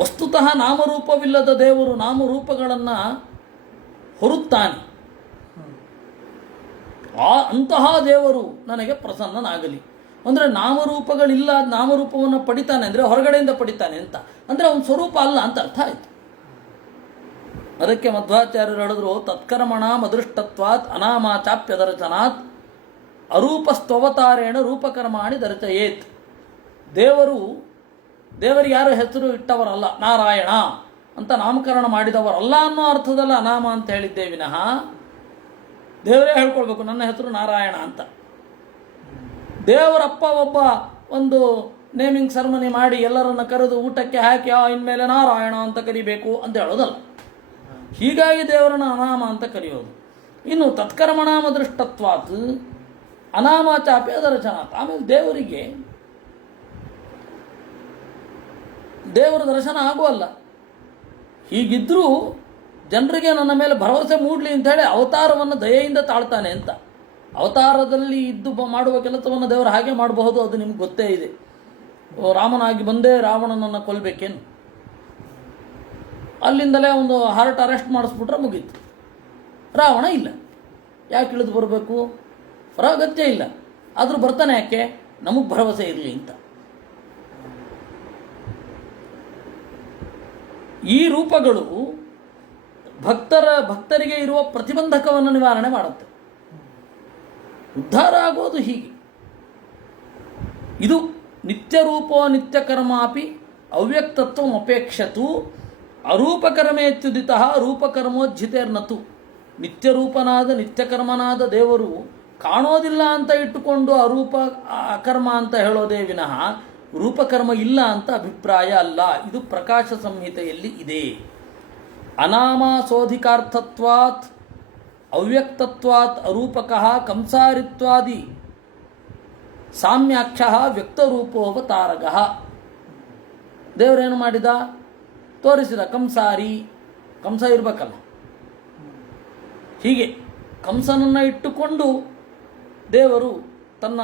ವಸ್ತುತಃ ನಾಮರೂಪವಿಲ್ಲದ ದೇವರು ನಾಮರೂಪಗಳನ್ನು ಹೊರುತ್ತಾನೆ. ಅಂತಹ ದೇವರು ನನಗೆ ಪ್ರಸನ್ನನಾಗಲಿ. ಅಂದರೆ ನಾಮರೂಪಗಳಿಲ್ಲ, ನಾಮರೂಪವನ್ನು ಪಡಿತಾನೆ ಅಂದರೆ ಹೊರಗಡೆಯಿಂದ ಪಡಿತಾನೆ ಅಂತ, ಅಂದರೆ ಅವನ ಸ್ವರೂಪ ಅಲ್ಲ ಅಂತ ಅರ್ಥ ಆಯಿತು. ಅದಕ್ಕೆ ಮಧ್ವಾಚಾರ್ಯರು ಹೇಳಿದ್ರು, ತತ್ಕರ್ಮಣ ಅದೃಷ್ಟತ್ವಾತ್ ಅನಾಮಾಚಾಪ್ಯ ದರ್ಶನಾತ್ ಅರೂಪಸ್ತವತಾರೇಣ ರೂಪಕರ್ಮಾಣಿ ದರ್ಶಯೇತ್. ದೇವರಿಗೆ ಯಾರು ಹೆಸರು ಇಟ್ಟವರಲ್ಲ, ನಾರಾಯಣ ಅಂತ ನಾಮಕರಣ ಮಾಡಿದವರಲ್ಲ ಅನ್ನೋ ಅರ್ಥದಲ್ಲ ಅನಾಮ ಅಂತ ಹೇಳಿದ್ದೇ ವಿನಃ ದೇವರೇ ಹೇಳ್ಕೊಳ್ಬೇಕು ನನ್ನ ಹೆಸರು ನಾರಾಯಣ ಅಂತ. ದೇವರಪ್ಪ ಒಬ್ಬ ಒಂದು ನೇಮಿಂಗ್ ಸೆರೆಮನಿ ಮಾಡಿ ಎಲ್ಲರನ್ನ ಕರೆದು ಊಟಕ್ಕೆ ಹಾಕಿ ಇನ್ಮೇಲೆ ನಾರಾಯಣ ಅಂತ ಕರಿಬೇಕು ಅಂತ ಹೇಳೋದಲ್ಲ. ಹೀಗಾಗಿ ದೇವರನ್ನ ಅನಾಮ ಅಂತ ಕರೆಯೋದು. ಇನ್ನು ತತ್ಕರ್ಮಣಾಮ ದೃಷ್ಟತ್ವಾತ್ ಅನಾಮಾಚಾಪ್ಯ ದರ್ಶನಾತ್. ಆಮೇಲೆ ದೇವರ ದರ್ಶನ ಆಗುವಲ್ಲ. ಹೀಗಿದ್ರೂ ಜನರಿಗೆ ನನ್ನ ಮೇಲೆ ಭರವಸೆ ಮೂಡಲಿ ಅಂತೇಳಿ ಅವತಾರವನ್ನು ದಯೆಯಿಂದ ತಾಳ್ತಾನೆ ಅಂತ. ಅವತಾರದಲ್ಲಿ ಇದ್ದು ಮಾಡುವ ಕೆಲಸವನ್ನು ದೇವರು ಹಾಗೆ ಮಾಡಬಹುದು, ಅದು ನಿಮ್ಗೆ ಗೊತ್ತೇ ಇದೆ. ರಾಮನಾಗಿ ಬಂದೇ ರಾವಣನನ್ನು ಕೊಲ್ಲಬೇಕೇನು, ಅಲ್ಲಿಂದಲೇ ಒಂದು ಹಾರ್ಟ್ ಅರೆಸ್ಟ್ ಮಾಡಿಸ್ಬಿಟ್ರೆ ಮುಗೀತು. ರಾವಣ ಇಲ್ಲ, ಯಾಕೆ ಇಳಿದು ಬರಬೇಕು? ಅಗತ್ಯ ಇಲ್ಲ. ಆದರೂ ಬರ್ತಾನೆ ಯಾಕೆ? ನಮಗೆ ಭರವಸೆ ಇರಲಿ ಅಂತ. ಈ ರೂಪಗಳು ಭಕ್ತರಿಗೆ ಇರುವ ಪ್ರತಿಬಂಧಕವನ್ನು ನಿವಾರಣೆ ಮಾಡುತ್ತೆ. ಉದ್ಧಾರ ಆಗೋದು ಹೀಗೆ. ಇದು ನಿತ್ಯರೂಪೋ ನಿತ್ಯಕರ್ಮಾಪಿ ಅವ್ಯಕ್ತತ್ವ ಅಪೇಕ್ಷತು ಅರೂಪಕರ್ಮೇತ್ಯುದಿತ ರೂಪಕರ್ಮೋಜ್ಜಿತೇರ್ನತು. ನಿತ್ಯರೂಪನಾದ ನಿತ್ಯಕರ್ಮನಾದ ದೇವರು ಕಾಣೋದಿಲ್ಲ ಅಂತ ಇಟ್ಟುಕೊಂಡು ಅಕರ್ಮ ಅಂತ ಹೇಳೋದೇ ವಿನಃ ರೂಪಕರ್ಮ ಇಲ್ಲ ಅಂತ ಅಭಿಪ್ರಾಯ ಅಲ್ಲ. ಇದು ಪ್ರಕಾಶ ಸಂಹಿತೆಯಲ್ಲಿ ಇದೆ. ಅನಾಮಾಸೋಧಿಕಾರ್ಥತ್ವಾತ್ ಅವ್ಯಕ್ತತ್ವಾತ್ ಅರೂಪಕಃ ಕಂಸಾರಿತ್ವಾದಿ ಸಾಮ್ಯಾಕ್ಷ ವ್ಯಕ್ತರೂಪೋವತಾರಕಃ. ದೇವರೇನು ಮಾಡಿದ? ತೋರಿಸಿದ. ಕಂಸ ಇರಬೇಕಲ್ಲ, ಹೀಗೆ ಕಂಸನನ್ನು ಇಟ್ಟುಕೊಂಡು ದೇವರು ತನ್ನ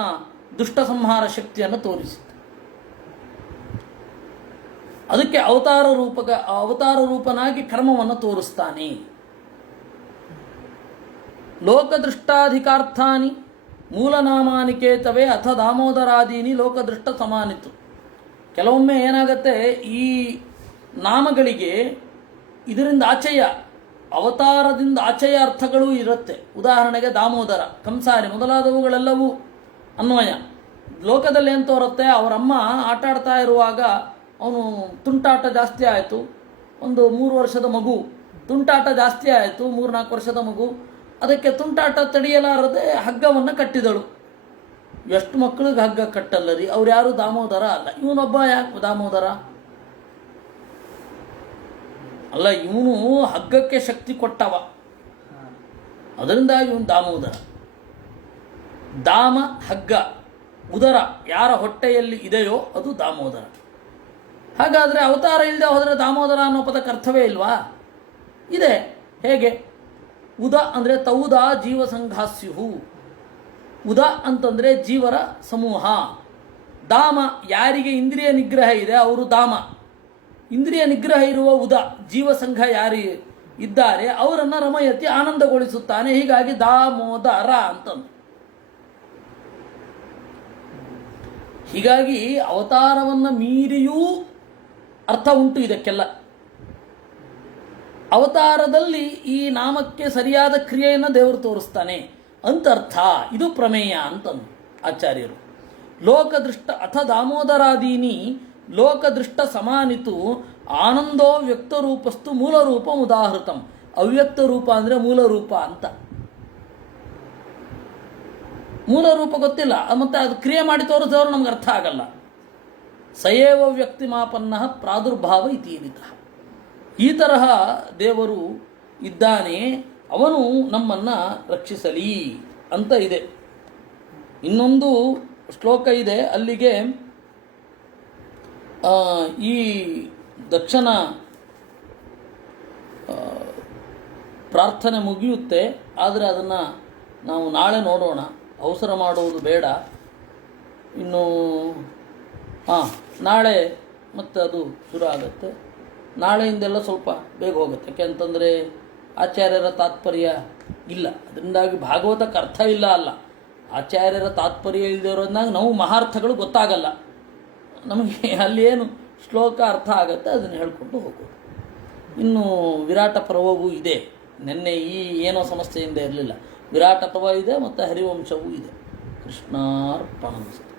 ದುಷ್ಟ ಸಂಹಾರ ಶಕ್ತಿಯನ್ನು ತೋರಿಸಿದ. ಅದಕ್ಕೆ ಅವತಾರ ರೂಪನಾಗಿ ಕರ್ಮವನ್ನು ತೋರಿಸ್ತಾನೆ. ಲೋಕದೃಷ್ಟಾಧಿಕಾರ್ಥಾನಿ ಮೂಲನಾಮಾನಿ ಕೇತವೇ ಅಥ ದಾಮೋದರಾದೀನಿ ಲೋಕದೃಷ್ಟ ಸಮಾನಿತು. ಕೆಲವೊಮ್ಮೆ ಏನಾಗುತ್ತೆ, ಈ ನಾಮಗಳಿಗೆ ಇದರಿಂದ ಆಚೆಯ ಅವತಾರದಿಂದ ಆಚೆಯ ಅರ್ಥಗಳೂ ಇರುತ್ತೆ. ಉದಾಹರಣೆಗೆ ದಾಮೋದರ, ಕಂಸಾರಿ ಮೊದಲಾದವುಗಳೆಲ್ಲವೂ ಅನ್ವಯ. ಲೋಕದಲ್ಲಿ ಏನು ತೋರುತ್ತೆ, ಅವರಮ್ಮ ಆಟ ಆಡ್ತಾ ಇರುವಾಗ ಅವನು ತುಂಟಾಟ ಜಾಸ್ತಿ ಆಯಿತು. ಒಂದು 3 ವರ್ಷದ ಮಗು ತುಂಟಾಟ ಜಾಸ್ತಿ ಆಯಿತು, 3-4 ವರ್ಷದ ಮಗು. ಅದಕ್ಕೆ ತುಂಟಾಟ ತಡೆಯಲಾರದೆ ಹಗ್ಗವನ್ನು ಕಟ್ಟಿದಳು. ಎಷ್ಟು ಮಕ್ಕಳಿಗೆ ಹಗ್ಗ ಕಟ್ಟಲ್ಲ ರೀ, ಅವ್ರು ಯಾರು ದಾಮೋದರ ಅಲ್ಲ. ಇವನೊಬ್ಬ ಯಾಕೆ ದಾಮೋದರ ಅಲ್ಲ, ಇವನು ಹಗ್ಗಕ್ಕೆ ಶಕ್ತಿ ಕೊಟ್ಟವ, ಅದರಿಂದಾಗಿ ಇವನು ದಾಮೋದರ. ದಾಮ ಹಗ್ಗ, ಉದರ ಯಾರ ಹೊಟ್ಟೆಯಲ್ಲಿ ಇದೆಯೋ ಅದು ದಾಮೋದರ. ಹಾಗಾದರೆ ಅವತಾರ ಇಲ್ಲದೆ ಹೋದರೆ ದಾಮೋದರ ಅನ್ನೋ ಪದಕ್ಕೆ ಅರ್ಥವೇ ಇಲ್ವಾ? ಇದೆ. ಹೇಗೆ? ಉದ ಅಂದರೆ ತೌದ ಜೀವ ಸಂಘಾಸ್ಯು. ಉದ ಅಂತಂದರೆ ಜೀವರ ಸಮೂಹ. ದಾಮ ಯಾರಿಗೆ ಇಂದ್ರಿಯ ನಿಗ್ರಹ ಇದೆ ಅವರು ದಾಮ. ಇಂದ್ರಿಯ ನಿಗ್ರಹ ಇರುವ ಉದ. ಜೀವ ಸಂಘ ಯಾರು ಇದ್ದಾರೆ ಅವರನ್ನು ರಮಯತಿ ಆನಂದಗೊಳಿಸುತ್ತಾನೆ. ಹೀಗಾಗಿ ದಾಮೋದರ ಅಂತಂದು. ಹೀಗಾಗಿ ಅವತಾರವನ್ನು ಮೀರಿಯೂ ಅರ್ಥ ಉಂಟು ಇದಕ್ಕೆಲ್ಲ. ಅವತಾರದಲ್ಲಿ ಈ ನಾಮಕ್ಕೆ ಸರಿಯಾದ ಕ್ರಿಯೆಯನ್ನು ದೇವರು ತೋರಿಸ್ತಾನೆ ಅಂತ ಅರ್ಥ. ಇದು ಪ್ರಮೇಯ ಅಂತಂದು ಆಚಾರ್ಯರು. ಲೋಕದೃಷ್ಟ ಅಥ ದಾಮೋದರಾದೀನಿ ಲೋಕದೃಷ್ಟ ಸಮಾನಿತು ಆನಂದೋ ವ್ಯಕ್ತ ರೂಪಸ್ತು ಮೂಲ ರೂಪ ಉದಾಹೃತಂ. ಅವ್ಯಕ್ತ ರೂಪ ಅಂದರೆ ಮೂಲ ರೂಪ ಅಂತ. ಮೂಲ ರೂಪ ಗೊತ್ತಿಲ್ಲ, ಮತ್ತೆ ಅದು ಕ್ರಿಯೆ ಮಾಡಿ ತೋರಿಸಿದವರು ನಮ್ಗೆ ಅರ್ಥ ಆಗಲ್ಲ. ಸಯೇವ ವ್ಯಕ್ತಿಮಾಪನ್ನ ಪ್ರಾದುರ್ಭಾವ ಇತೀರಿತ. ಈ ತರಹ ದೇವರು ಇದ್ದಾನೆ, ಅವನು ನಮ್ಮನ್ನು ರಕ್ಷಿಸಲಿ ಅಂತ ಇದೆ. ಇನ್ನೊಂದು ಶ್ಲೋಕ ಇದೆ, ಅಲ್ಲಿಗೆ ಈ ದಕ್ಷಿಣ ಪ್ರಾರ್ಥನೆ ಮುಗಿಯುತ್ತೆ. ಆದರೆ ಅದನ್ನು ನಾವು ನಾಳೆ ನೋಡೋಣ, ಅವಸರ ಮಾಡುವುದು ಬೇಡ. ಇನ್ನು ನಾಳೆ ಮತ್ತೆ ಅದು ಶುರು ಆಗುತ್ತೆ. ನಾಳೆಯಿಂದೆಲ್ಲ ಸ್ವಲ್ಪ ಬೇಗ ಹೋಗುತ್ತೆ. ಯಾಕೆಂತಂದರೆ ಆಚಾರ್ಯರ ತಾತ್ಪರ್ಯ ಇಲ್ಲ, ಅದರಿಂದಾಗಿ ಭಾಗವತಕ್ಕೆ ಅರ್ಥ ಇಲ್ಲ ಅಲ್ಲ, ಆಚಾರ್ಯರ ತಾತ್ಪರ್ಯ ಇಲ್ಲದೆ ಇರೋದ್ನಾಗ ನಾವು ಮಹಾರ್ಥಗಳು ಗೊತ್ತಾಗಲ್ಲ ನಮಗೆ. ಅಲ್ಲಿ ಏನು ಶ್ಲೋಕ ಅರ್ಥ ಆಗುತ್ತೆ ಅದನ್ನು ಹೇಳ್ಕೊಂಡು ಹೋಗೋದು. ಇನ್ನು ವಿರಾಟ ಪರ್ವವೂ ಇದೆ. ನಿನ್ನೆ ಈ ಏನೋ ಸಮಸ್ಯೆಯಿಂದ ಇರಲಿಲ್ಲ. ವಿರಾಟ ಪರ್ವ ಇದೆ ಮತ್ತು ಹರಿವಂಶವೂ ಇದೆ. ಕೃಷ್ಣಾರ್ಪಣಮಸ್ತು.